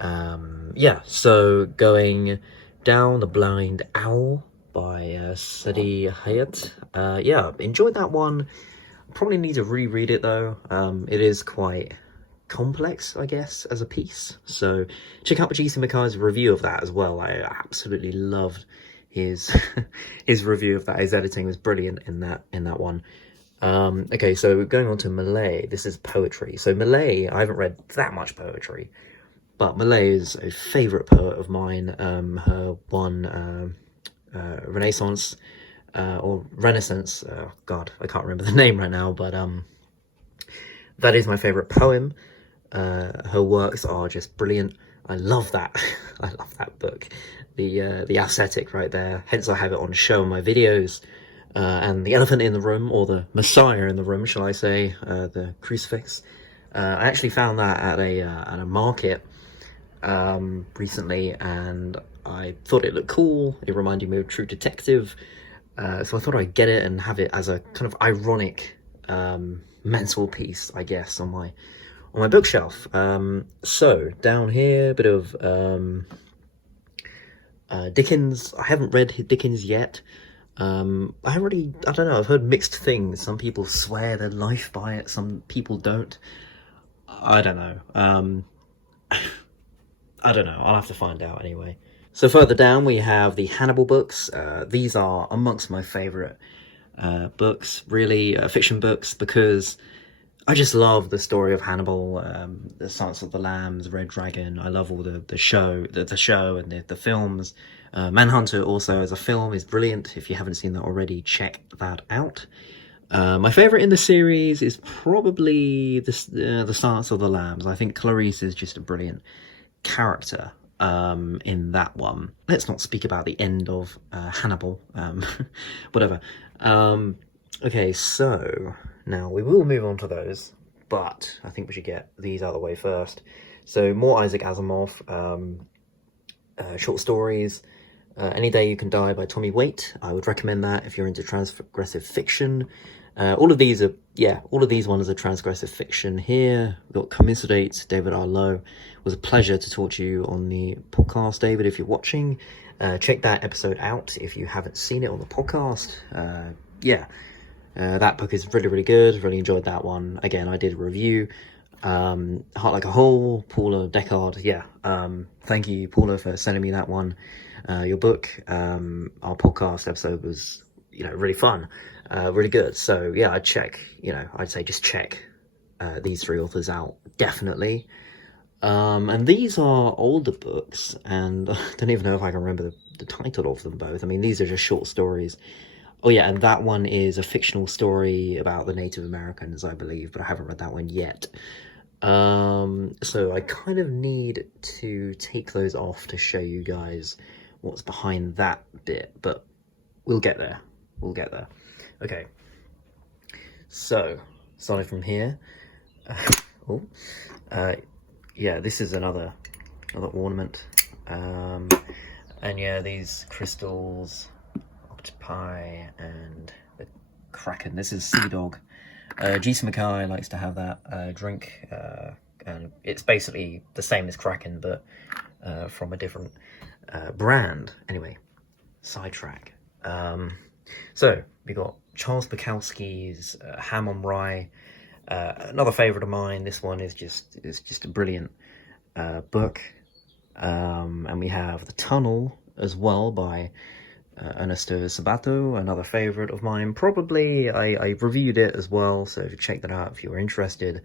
Yeah, so going down The Blind Owl by Sadie Hyatt. Yeah, enjoyed that one. Probably need to reread it though. It is quite complex, I guess, as a piece. So check out Jason McKay's review of that as well. I absolutely loved his his review of that. His editing was brilliant in that one. Okay, so going on to Millay. This is poetry. So Millay, I haven't read that much poetry, but Millay is a favourite poet of mine. Her one Renaissance or Renaissance. Oh God, I can't remember the name right now, but that is my favourite poem. Her works are just brilliant. I love that. I love that book. The ascetic right there. Hence, I have it on show in my videos. And the elephant in the room, or the Messiah in the room, shall I say, the crucifix. I actually found that at a market recently, and I thought it looked cool. It reminded me of True Detective, so I thought I'd get it and have it as a kind of ironic mental piece, I guess, on my bookshelf. So down here, a bit of Dickens. I haven't read Dickens yet. I don't know, I've heard mixed things. Some people swear their life by it, some people don't. I don't know. I don't know, I'll have to find out anyway. So further down we have the Hannibal books. These are amongst my favourite books, really, fiction books, because I just love the story of Hannibal, the Silence of the Lambs, Red Dragon. I love all the show and the films. Manhunter also as a film is brilliant. If you haven't seen that already, check that out. My favourite in the series is probably the Silence of the Lambs. I think Clarice is just a brilliant character in that one. Let's not speak about the end of Hannibal. Whatever. Okay, so now we will move on to those, but I think we should get these out of the way first. So more Isaac Asimov, short stories. Any Day You Can Die by Tommy Waite. I would recommend that if you're into transgressive fiction. All of these ones are transgressive fiction here. We've got Commiserate, David R. Lowe. It was a pleasure to talk to you on the podcast, David, if you're watching. Check that episode out if you haven't seen it on the podcast. That book is really, really good. Really enjoyed that one. Again, I did a review. Heart Like a Hole, Paula Deckard. Yeah, thank you, Paula, for sending me that one. Your book, our podcast episode was, really fun, really good. So yeah, I'd say just check these three authors out, definitely. And these are older books, and I don't even know if I can remember the title of them both. I mean, these are just short stories. Oh yeah, and that one is a fictional story about the Native Americans, I believe, but I haven't read that one yet. So I kind of need to take those off to show you guys what's behind that bit, but we'll get there. Okay, so starting from here. Yeah, this is another ornament. And yeah, these crystals, octopi, and the kraken. This is Sea Dog. Jason McKay likes to have that drink, and it's basically the same as Kraken, but from a different brand. Anyway, sidetrack. So we got Charles Bukowski's Ham on Rye, another favourite of mine. This one is just a brilliant book, and we have The Tunnel as well by Ernesto Sabato, another favourite of mine. Probably I reviewed it as well, so check that out if you're interested.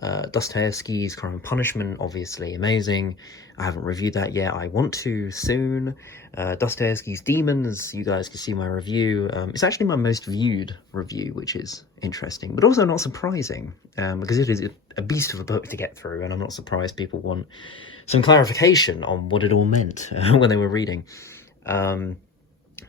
Dostoevsky's Crime and Punishment, obviously amazing. I haven't reviewed that yet. I want to soon. Dostoevsky's Demons, you guys can see my review. It's actually my most viewed review, which is interesting, but also not surprising, because it is a beast of a book to get through, and I'm not surprised people want some clarification on what it all meant when they were reading.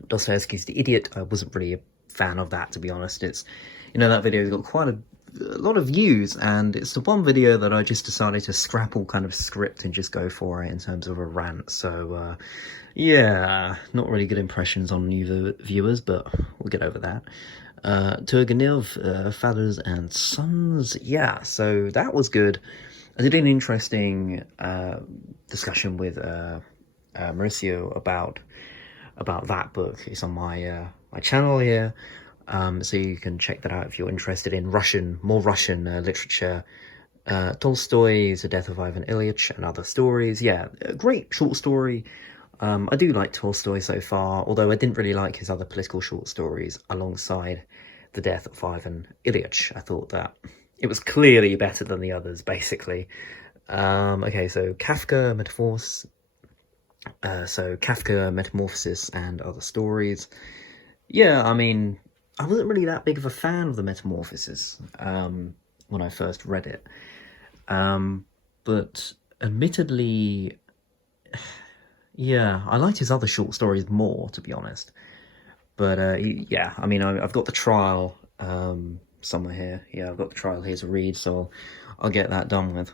Dostoevsky's The Idiot, I wasn't really a fan of that, to be honest. It's, that video's got quite views, and it's the one video that I just decided to scrap all kind of script and just go for it in terms of a rant. So yeah, not really good impressions on new viewers, but we'll get over that. Turgenev, Fathers and Sons, yeah, so that was good. I did an interesting discussion with Mauricio about that book. It's on my my channel here, so you can check that out if you're interested in more Russian literature. Tolstoy's The Death of Ivan Ilyich and Other Stories. Yeah, a great short story. I do like Tolstoy so far, although I didn't really like his other political short stories alongside The Death of Ivan Ilyich. I thought that it was clearly better than the others, basically. Okay, so Kafka, Metamorphosis and Other Stories. Yeah, I mean, I wasn't really that big of a fan of the Metamorphosis when I first read it. But admittedly, yeah, I liked his other short stories more, to be honest. But yeah, I mean, I've got the trial somewhere here. Yeah, I've got the trial here to read, so I'll get that done with.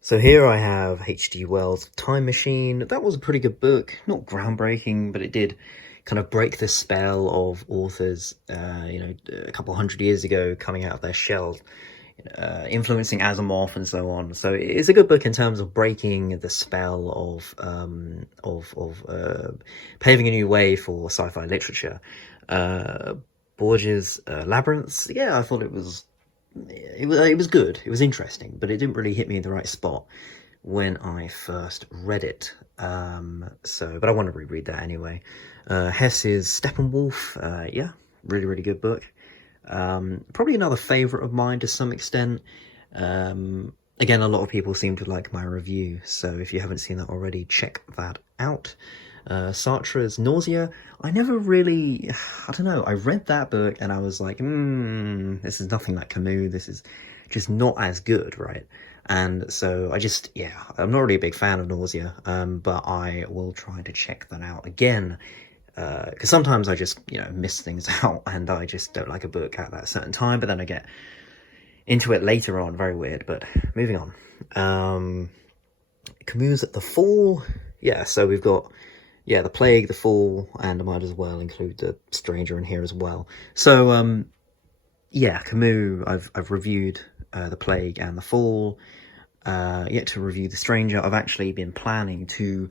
So here I have H.G. Wells' Time Machine. That was a pretty good book. Not groundbreaking, but it did kind of break the spell of authors, you know, a couple hundred years ago coming out of their shell, influencing Asimov and so on. So it's a good book in terms of breaking the spell of paving a new way for sci-fi literature. Borges' Labyrinth, yeah, I thought it was good. It was interesting, but it didn't really hit me in the right spot when I first read it. But I want to reread that anyway. Hess's Steppenwolf, yeah, really good book. Probably another favourite of mine to some extent. Again, a lot of people seem to like my review, so if you haven't seen that already, check that out. Sartre's Nausea, I never really, I don't know, I read that book and I was like, this is nothing like Camus, this is just not as good, right? And so I just, yeah, I'm not really a big fan of Nausea, but I will try to check that out again, because sometimes I just, you know, miss things out and I just don't like a book at that certain time, but then I get into it later on. Very weird, but moving on. Camus' The Fall, yeah, so we've got, yeah, The Plague, The Fall, and I might as well include The Stranger in here as well. So, yeah, Camus, I've reviewed The Plague and The Fall, yet to review The Stranger. I've actually been planning to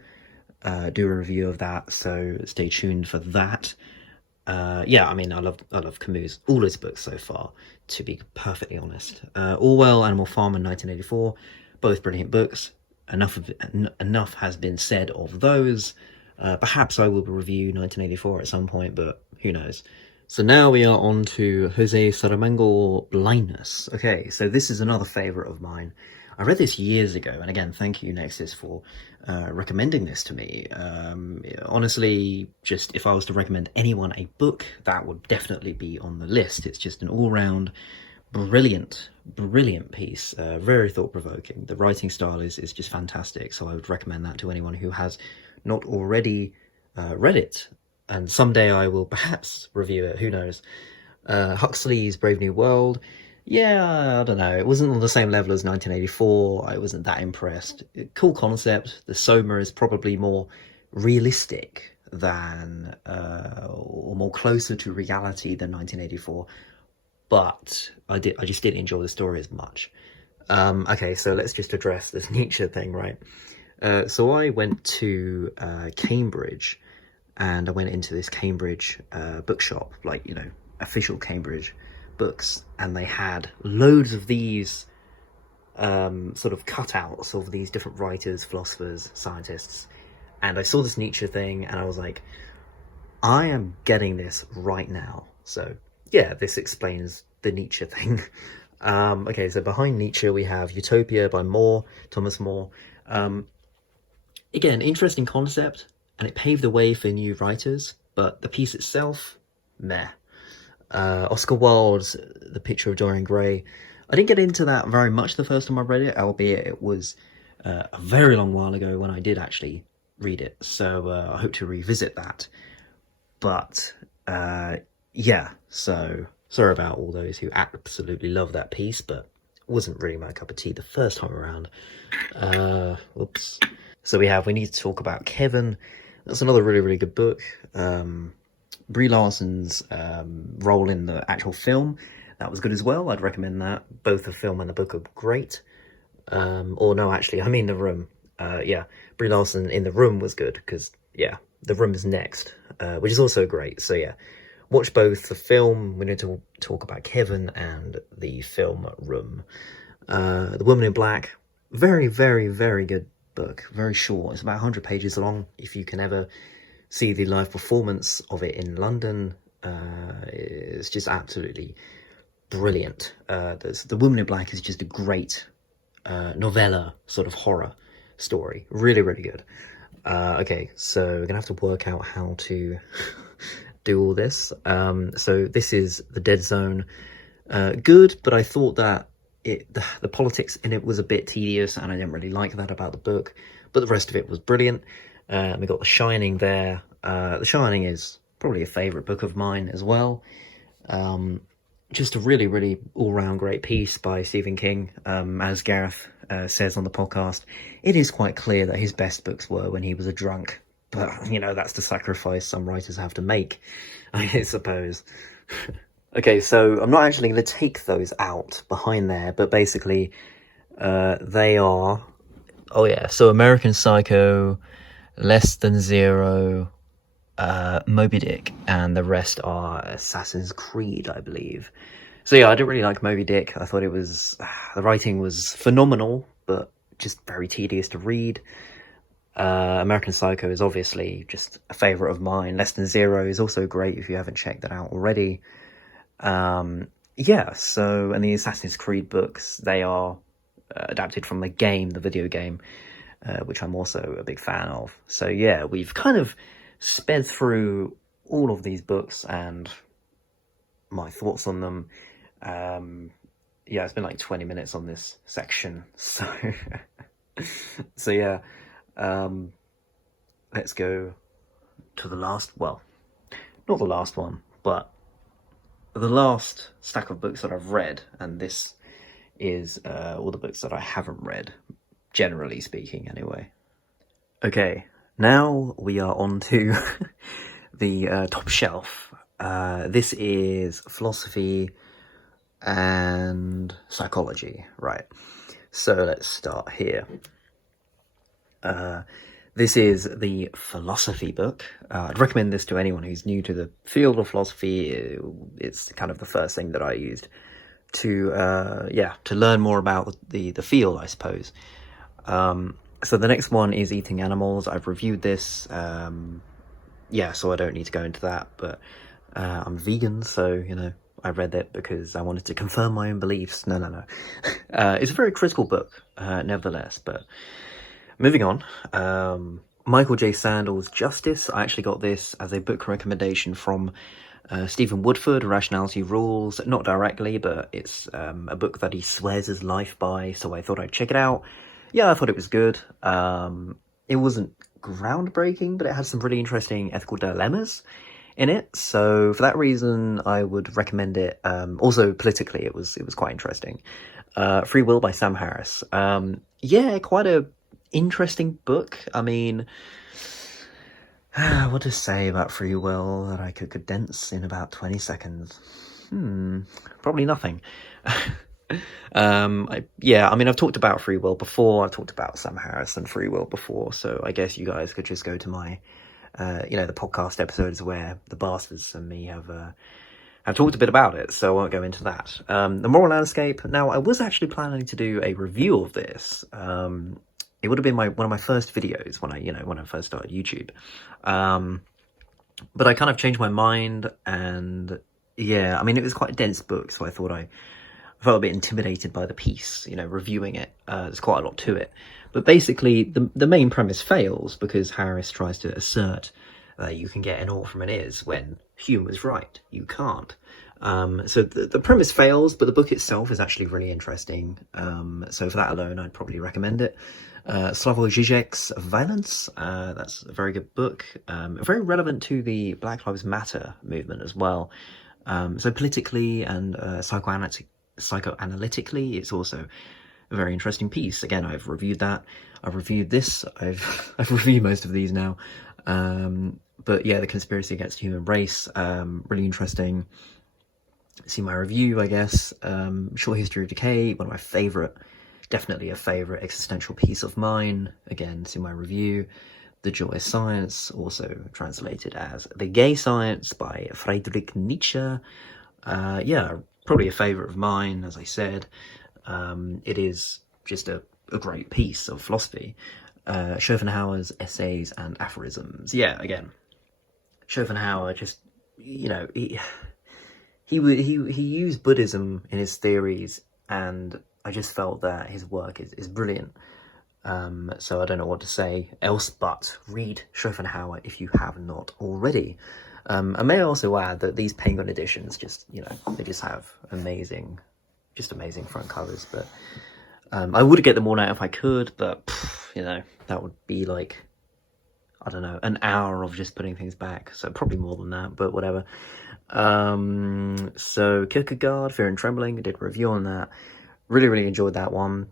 do a review of that, so stay tuned for that. Yeah, I mean, I love Camus, all his books so far, to be perfectly honest. Orwell, Animal Farm in 1984, both brilliant books. Enough has been said of those. Perhaps I will review 1984 at some point, but who knows. So now we are on to Jose Saramago, Blindness. Okay, so this is another favourite of mine. I read this years ago, and again, thank you, Nexus, for recommending this to me. Honestly, just if I was to recommend anyone a book, that would definitely be on the list. It's just an all-round brilliant piece, very thought-provoking. The writing style is just fantastic, so I would recommend that to anyone who has not already read it. And someday I will perhaps review it, who knows. Huxley's Brave New World, yeah, I don't know, it wasn't on the same level as 1984, I wasn't that impressed. Cool concept, the Soma is probably more realistic than, or more closer to reality than 1984, but I just didn't enjoy the story as much. Okay, so let's just address this Nietzsche thing, right? So I went to Cambridge, and I went into this Cambridge bookshop, like, you know, official Cambridge books, and they had loads of these sort of cutouts of these different writers, philosophers, scientists, and I saw this Nietzsche thing, and I was like, I am getting this right now. So yeah, this explains the Nietzsche thing. Okay, so behind Nietzsche we have Utopia by Thomas More. Again, interesting concept, and it paved the way for new writers, but the piece itself, meh. Oscar Wilde's The Picture of Dorian Gray, I didn't get into that very much the first time I read it, albeit it was a very long while ago when I did actually read it, so I hope to revisit that. But yeah, so Sorry about all those who absolutely love that piece, but it wasn't really my cup of tea the first time around. Whoops. So we need to talk about Kevin. That's another really, really good book. Brie Larson's role in the actual film, that was good as well. I'd recommend that. Both the film and the book are great. Or no, actually, I mean The Room. Yeah, Brie Larson in The Room was good, because, yeah, The Room is next, which is also great. So, yeah, watch both the film, we need to talk about Kevin, and the film Room. The Woman in Black, very, very, very good book. Very short. It's about 100 pages long. If you can ever see the live performance of it in London, it's just absolutely brilliant. The Woman in Black is just a great novella sort of horror story. Really, really good. Okay, so we're gonna have to work out how to do all this. So this is The Dead Zone. Good, but I thought that the politics in it was a bit tedious, and I didn't really like that about the book, but the rest of it was brilliant. We got The Shining there. The Shining is probably a favourite book of mine as well. Just a really, really all-round great piece by Stephen King. As Gareth says on the podcast, it is quite clear that his best books were when he was a drunk. But, you know, that's the sacrifice some writers have to make, I suppose. Okay, so I'm not actually going to take those out behind there, but basically they are... Oh yeah, so American Psycho, Less Than Zero, Moby Dick, and the rest are Assassin's Creed, I believe. So yeah, I didn't really like Moby Dick. I thought it was... the writing was phenomenal, but just very tedious to read. American Psycho is obviously just a favourite of mine. Less Than Zero is also great if you haven't checked that out already. Yeah, so, and the Assassin's Creed books, they are adapted from the game, the video game, which I'm also a big fan of. So yeah, we've kind of sped through all of these books and my thoughts on them. Yeah, it's been like 20 minutes on this section, so so yeah, let's go to the last, well, not the last one, but the last stack of books that I've read, and this is all the books that I haven't read, generally speaking anyway. Okay, now we are on to the top shelf. This is philosophy and psychology, right? So let's start here. This is the philosophy book. I'd recommend this to anyone who's new to the field of philosophy. It's kind of the first thing that I used to learn more about the field, I suppose. So the next one is Eating Animals. I've reviewed this. Yeah, so I don't need to go into that, but I'm vegan, so, you know, I read it because I wanted to confirm my own beliefs. No. It's a very critical book, nevertheless, but moving on. Michael J. Sandel's Justice. I actually got this as a book recommendation from Stephen Woodford, Rationality Rules. Not directly, but it's a book that he swears his life by, so I thought I'd check it out. Yeah, I thought it was good. It wasn't groundbreaking, but it had some really interesting ethical dilemmas in it, so for that reason I would recommend it. Also politically it was quite interesting. Free Will by Sam Harris. Yeah, quite a interesting book. I mean, what to say about Free Will that I could condense in about 20 seconds? Probably nothing. I mean, I've talked about Free Will before. I've talked about Sam Harris and Free Will before, so I guess you guys could just go to my the podcast episodes where the bastards and me have talked a bit about it, so I won't go into that. The Moral Landscape. Now, I was actually planning to do a review of this. It would have been one of my first videos when I first started YouTube. But I kind of changed my mind, and yeah, I mean, it was quite a dense book, so I thought I felt a bit intimidated by the piece, reviewing it. There's quite a lot to it. But basically, the main premise fails because Harris tries to assert that you can get an ought from an is when Hume was right. You can't. So the premise fails, but the book itself is actually really interesting. So for that alone, I'd probably recommend it. Slavoj Žižek's Violence. That's a very good book. Very relevant to the Black Lives Matter movement as well. So politically and psychoanalytically, it's also a very interesting piece. Again, I've reviewed that. I've reviewed this. I've reviewed most of these now. But yeah, the conspiracy against the human race, really interesting. See my review, I guess. Short History of Decay, one of my favourite, definitely a favourite existential piece of mine. Again, see my review. The Joyous Science, also translated as The Gay Science by Friedrich Nietzsche. Yeah, probably a favourite of mine, as I said. It is just a great piece of philosophy. Schopenhauer's Essays and Aphorisms. Yeah, again, Schopenhauer just, you know, he used Buddhism in his theories, and I just felt that his work is brilliant. So I don't know what to say else but read Schopenhauer if you have not already. I may also add that these Penguin editions just, you know, they just have amazing front covers. But I would get them all out if I could, but you know, that would be like, I don't know, an hour of just putting things back. So probably more than that, but whatever. So Kierkegaard, Fear and Trembling, I did a review on that. Really enjoyed that one.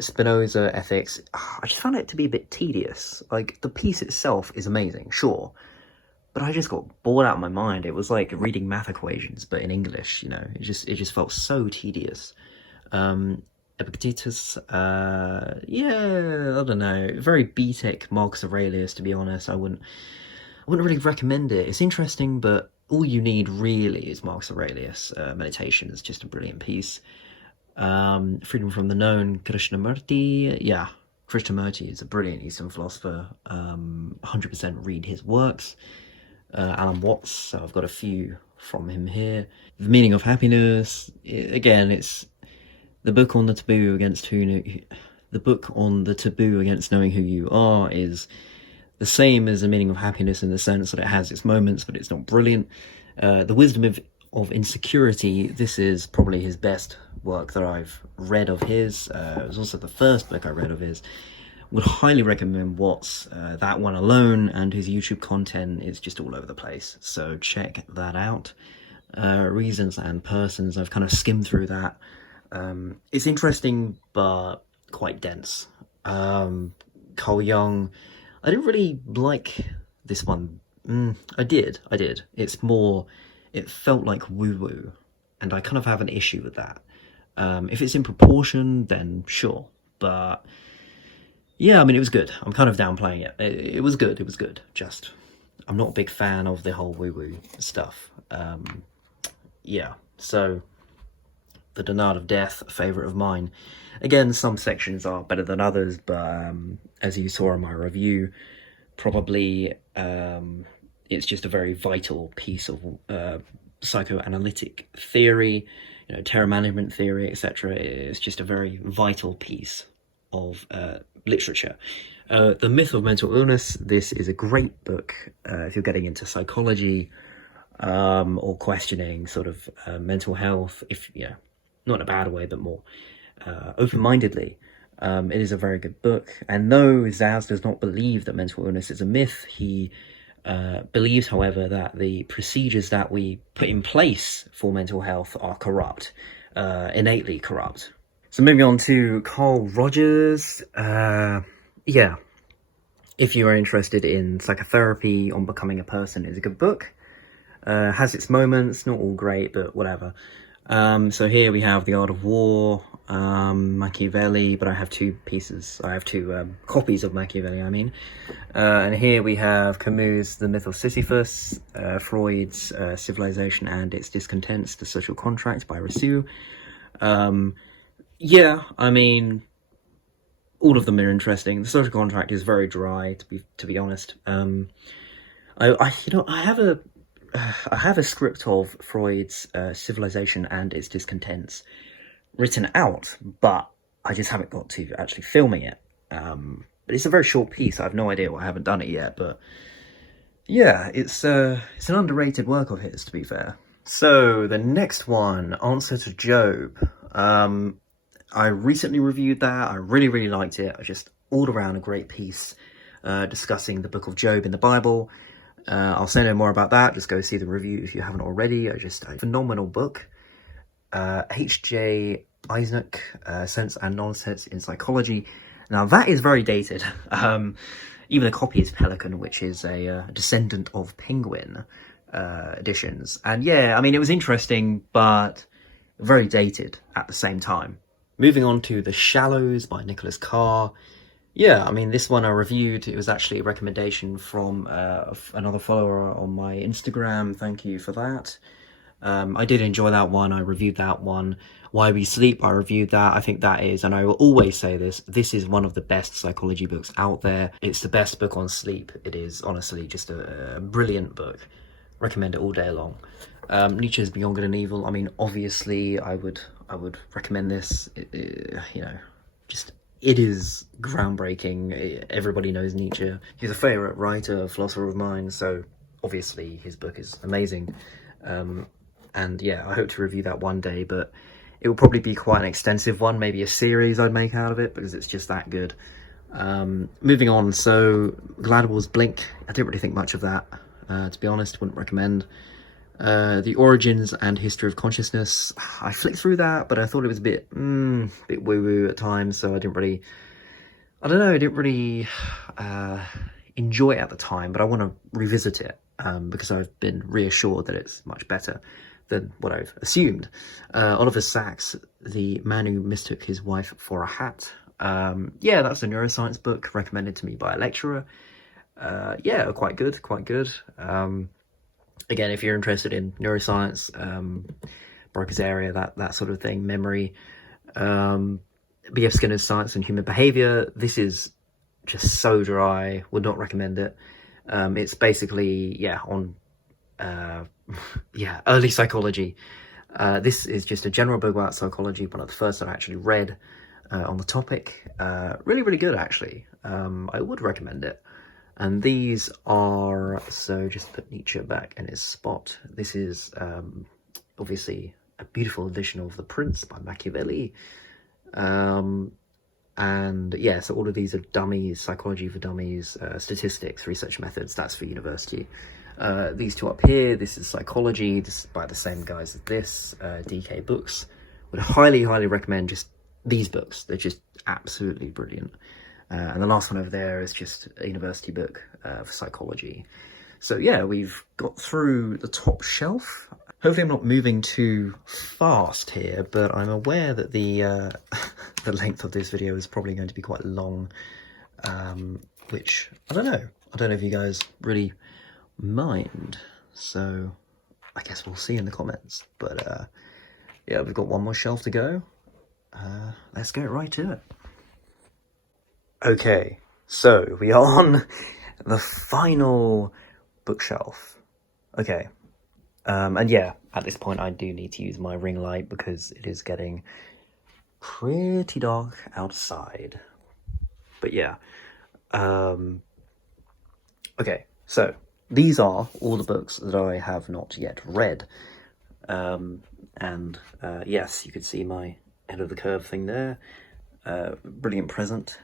Spinoza, Ethics, I just found it to be a bit tedious. Like, the piece itself is amazing, sure, but I just got bored out of my mind. It was like reading math equations, but in English, you know. It just felt so tedious. Epictetus, yeah, I don't know, very BTEC Marcus Aurelius, to be honest. I wouldn't really recommend it. It's interesting, but all you need really is Marcus Aurelius. Meditation is just a brilliant piece. Freedom from the Known, Krishnamurti. Yeah, Krishnamurti is a brilliant Eastern philosopher. 100% read his works. Alan Watts, so I've got a few from him here. The Meaning of Happiness, again, it's the book on the taboo against knowing who you are is the same as The Meaning of Happiness in the sense that it has its moments, but it's not brilliant. The Wisdom of Insecurity, this is probably his best work that I've read of his. It was also the first book I read of his. Would highly recommend Watts, that one alone, and his YouTube content is just all over the place, so check that out. Reasons and Persons, I've kind of skimmed through that. It's interesting, but quite dense. Carl Jung, I didn't really like this one. I did. It's more, it felt like woo-woo, and I kind of have an issue with that. If it's in proportion, then sure, but yeah, I mean, it was good. I'm kind of downplaying it. It was good, just I'm not a big fan of the whole woo-woo stuff. Yeah, so The Denial of Death, a favourite of mine. Again, some sections are better than others, but as you saw in my review, probably it's just a very vital piece of psychoanalytic theory, you know, terror management theory, etc. It's just a very vital piece of literature. The Myth of Mental Illness, this is a great book if you're getting into psychology or questioning sort of mental health, if, you know, not in a bad way, but more open-mindedly. It is a very good book, and though Zaz does not believe that mental illness is a myth, he believes, however, that the procedures that we put in place for mental health are corrupt, innately corrupt. So moving on to Carl Rogers. Yeah, if you are interested in psychotherapy on becoming a person, is a good book. Has its moments, not all great, but whatever. So here we have The Art of War, Machiavelli, but I have two copies of Machiavelli, I mean. And here we have Camus' The Myth of Sisyphus, Freud's Civilization and Its Discontents, The Social Contract by Rousseau. Yeah, I mean, all of them are interesting. The Social Contract is very dry, to be honest. I have a script of Freud's Civilization and Its Discontents written out, but I just haven't got to actually filming it. But it's a very short piece. I have no idea why I haven't done it yet, but yeah, it's an underrated work of his, to be fair. So the next one, Answer to Job. I recently reviewed that. I really liked it. Just all around a great piece discussing the book of Job in the Bible. I'll say no more about that. Just go see the review if you haven't already. A phenomenal book. H.J. Eisner, Sense and Nonsense in Psychology. Now that is very dated. Even the copy is Pelican, which is a descendant of Penguin editions. And yeah, I mean, it was interesting, but very dated at the same time. Moving on to The Shallows by Nicholas Carr. Yeah, I mean, this one I reviewed. It was actually a recommendation from another follower on my Instagram. Thank you for that. I did enjoy that one. I reviewed that one. Why We Sleep, I reviewed that. I think that is, and I will always say this is one of the best psychology books out there. It's the best book on sleep. It is honestly just a brilliant book. Recommend it all day long. Nietzsche's Beyond Good and Evil. I mean, obviously, I would recommend this. You know, just it is groundbreaking. Everybody knows Nietzsche. He's a favourite writer, philosopher of mine. So obviously, his book is amazing. And yeah, I hope to review that one day, but it will probably be quite an extensive one, maybe a series I'd make out of it, because it's just that good. Moving on, so Gladwell's Blink. I didn't really think much of that, to be honest. Wouldn't recommend. The Origins and History of Consciousness. I flicked through that, but I thought it was a bit woo-woo at times, so I didn't really enjoy it at the time, but I want to revisit it, because I've been reassured that it's much better than what I've assumed. Oliver Sacks, The Man Who Mistook His Wife for a Hat. Yeah, that's a neuroscience book recommended to me by a lecturer. Yeah, quite good. Again, if you're interested in neuroscience, Broca's area, that sort of thing, memory, B.F. Skinner's Science and Human Behavior, this is just so dry, would not recommend it. It's basically, on early psychology. This is just a general book about psychology, one of the first I actually read on the topic. Really, really good, actually. I would recommend it. And these are, so just put Nietzsche back in his spot. This is obviously a beautiful edition of The Prince by Machiavelli. And yeah, so all of these are dummies, psychology for dummies, statistics, research methods, that's for university. These two up here, this is psychology, this is by the same guys as this, DK Books. Would highly, highly recommend just these books. They're just absolutely brilliant. And the last one over there is just a university book for psychology. So yeah, we've got through the top shelf. Hopefully I'm not moving too fast here, but I'm aware that the the length of this video is probably going to be quite long, which I don't know. I don't know if you guys really mind. So I guess we'll see in the comments. But yeah, we've got one more shelf to go. Let's get right to it. Okay, so we are on the final bookshelf. Okay, and yeah, at this point I do need to use my ring light because it is getting pretty dark outside. But yeah, okay, so these are all the books that I have not yet read. And yes, you could see my head of the curve thing there. Brilliant present.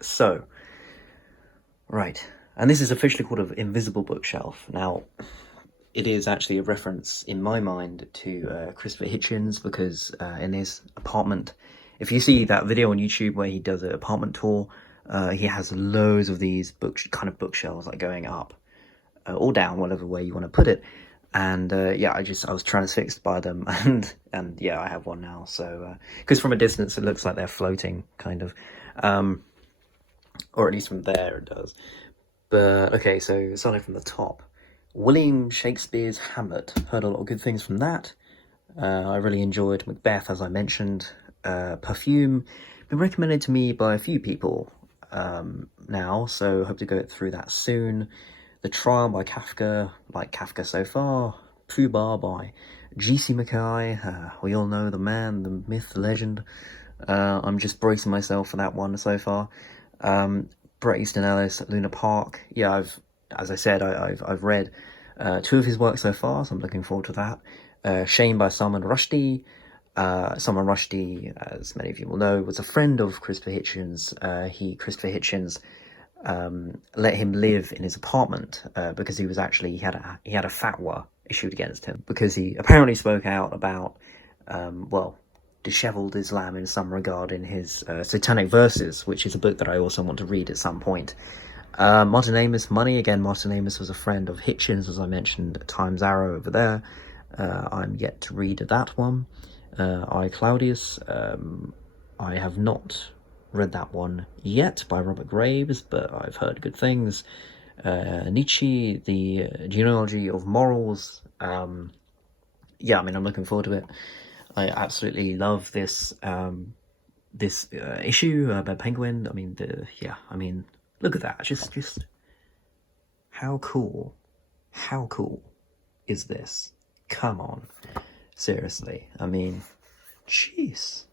So, right, and this is officially called an invisible bookshelf. Now, it is actually a reference in my mind to Christopher Hitchens, because in his apartment, if you see that video on YouTube where he does an apartment tour, he has loads of these bookshelves like going up or down, whatever way you want to put it. And yeah, I was transfixed by them, and yeah, I have one now. So because from a distance it looks like they're floating, kind of, or at least from there it does. But okay, so starting from the top, William Shakespeare's Hamlet. Heard a lot of good things from that. I really enjoyed Macbeth, as I mentioned. Perfume, been recommended to me by a few people now, so hope to go through that soon. The Trial by Kafka, like Kafka so far. Pooh Bah by G.C. McKay. We all know the man, the myth, the legend. I'm just bracing myself for that one so far. Bret Easton Ellis, Luna Park. Yeah, as I said, I've read 2 of his works so far, so I'm looking forward to that. Shame by Salman Rushdie. Salman Rushdie, as many of you will know, was a friend of Christopher Hitchens. Christopher Hitchens let him live in his apartment because he had a fatwa issued against him because he apparently spoke out about disheveled Islam in some regard in his Satanic Verses, which is a book that I also want to read at some point. Martin Amis, Money. Again, Martin Amis was a friend of Hitchens, as I mentioned, Times Arrow over there. I'm yet to read that one. I, Claudius. I have not read that one yet by Robert Graves, but I've heard good things. Nietzsche, the Genealogy of Morals. Yeah, I mean, I'm looking forward to it. I absolutely love this issue by Penguin. I mean, look at that. Just how cool is this? Come on, seriously. I mean, jeez.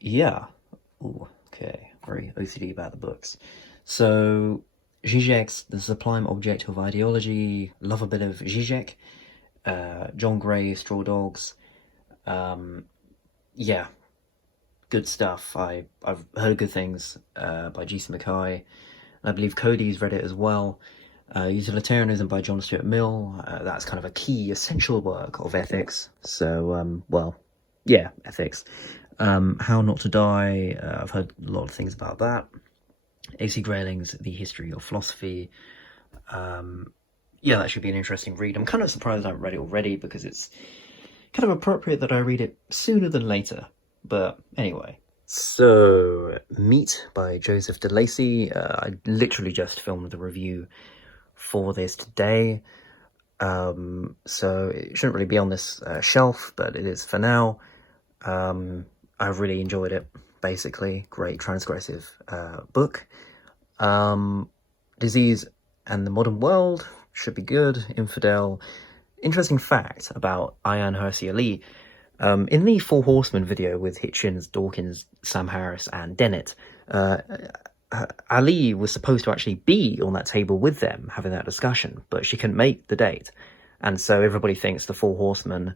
Yeah. Ooh, okay. Very OCD about the books. So, Zizek's The Sublime Object of Ideology. Love a bit of Zizek. John Gray, Straw Dogs. Yeah. Good stuff. I've heard good things by G.C. McKay. I believe Cody's read it as well. Utilitarianism by John Stuart Mill. That's kind of a key, essential work of ethics. So, ethics. How Not to Die. I've heard a lot of things about that. A.C. Grayling's The History of Philosophy. That should be an interesting read. I'm kind of surprised I haven't read it already because it's kind of appropriate that I read it sooner than later. But anyway. So, Meat by Joseph DeLacy. I literally just filmed the review for this today. So it shouldn't really be on this shelf, but it is for now. I've really enjoyed it, basically. Great transgressive book. Disease and the Modern World should be good. Infidel. Interesting fact about Ayaan Hirsi Ali. In the Four Horsemen video with Hitchens, Dawkins, Sam Harris, and Dennett, Ali was supposed to actually be on that table with them having that discussion, but she couldn't make the date. And so everybody thinks the Four Horsemen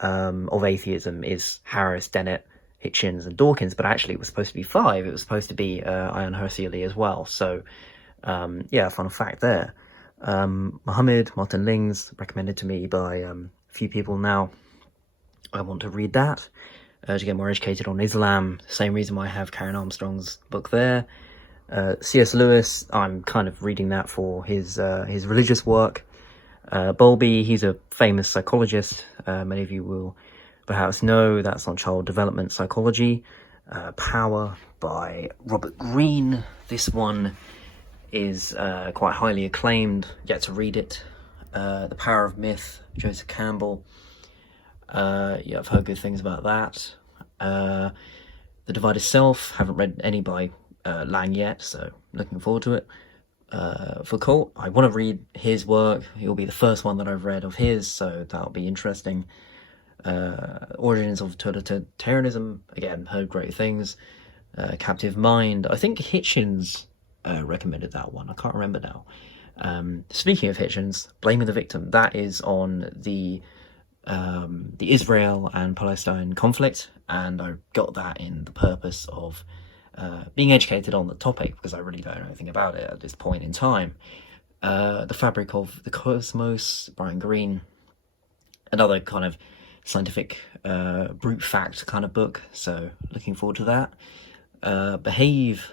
of atheism is Harris, Dennett, Hitchens, and Dawkins, but actually it was supposed to be 5. It was supposed to be Ayaan Hirsi Ali as well. So, fun fact there. Muhammad, Martin Lings, recommended to me by a few people now. I want to read that to get more educated on Islam. Same reason why I have Karen Armstrong's book there. C.S. Lewis, I'm kind of reading that for his religious work. Bowlby, he's a famous psychologist. Many of you will perhaps know. That's on child development psychology. Power by Robert Greene. This one is quite highly acclaimed. Yet to read it. The Power of Myth, Joseph Campbell. I've heard good things about that. The Divided Self, haven't read any by Lang yet, so looking forward to it. Foucault, I want to read his work. It'll be the first one that I've read of his, so that'll be interesting. Origins of Totalitarianism, again, heard great things. Captive Mind, I think Hitchens recommended that one, I can't remember now. Speaking of Hitchens, Blaming the Victim, that is on the Israel and Palestine conflict, and I got that in the purpose of being educated on the topic, because I really don't know anything about it at this point in time. The Fabric of the Cosmos, Brian Greene, another kind of scientific brute fact kind of book, so looking forward to that. Behave,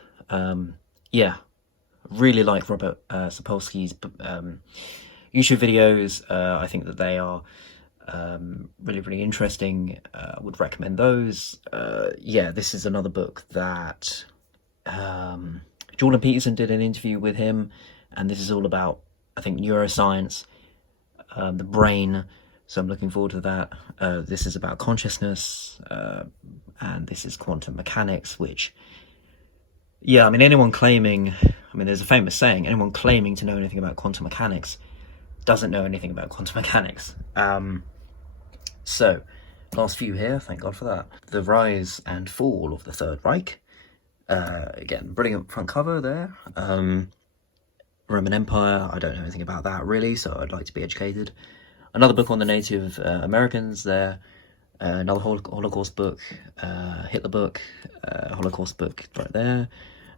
really like Robert Sapolsky's YouTube videos. I think that they are really, really interesting. Would recommend those. This is another book that Jordan Peterson did an interview with him, and this is all about, I think, neuroscience, the brain, so I'm looking forward to that. This is about consciousness, and this is quantum mechanics, which, anyone claiming, there's a famous saying, anyone claiming to know anything about quantum mechanics doesn't know anything about quantum mechanics. So, last few here, thank God for that. The Rise and Fall of the Third Reich. Again, brilliant front cover there. Roman Empire, I don't know anything about that really, so I'd like to be educated. Another book on the Native Americans there. Another Holocaust book, Hitler book, Holocaust book right there.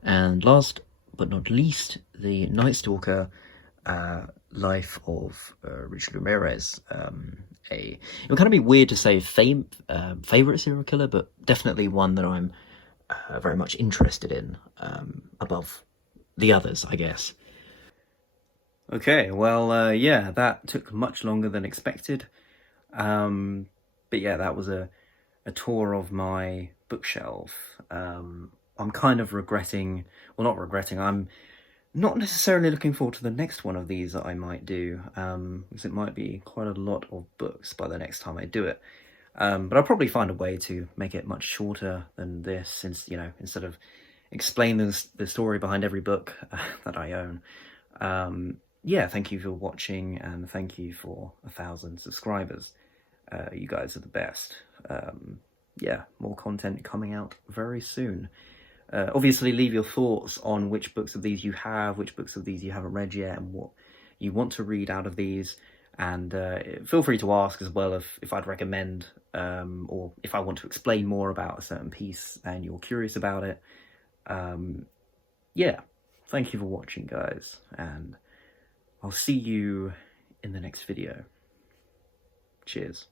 And last but not least, the Night Stalker life of Richard Ramirez. It would kind of be weird to say favorite serial killer, but definitely one that I'm very much interested in above the others, I guess. Okay, well, yeah, that took much longer than expected. But yeah, that was a tour of my bookshelf. I'm kind of regretting, well, not regretting, I'm not necessarily looking forward to the next one of these that I might do, because it might be quite a lot of books by the next time I do it. But I'll probably find a way to make it much shorter than this, since, you know, instead of explaining the story behind every book that I own. Yeah, thank you for watching, and thank you for 1,000 subscribers. You guys are the best. Yeah, more content coming out very soon. Obviously, leave your thoughts on which books of these you have, which books of these you haven't read yet, and what you want to read out of these. And feel free to ask as well if I'd recommend, or if I want to explain more about a certain piece and you're curious about it. Yeah, thank you for watching, guys, and I'll see you in the next video. Cheers.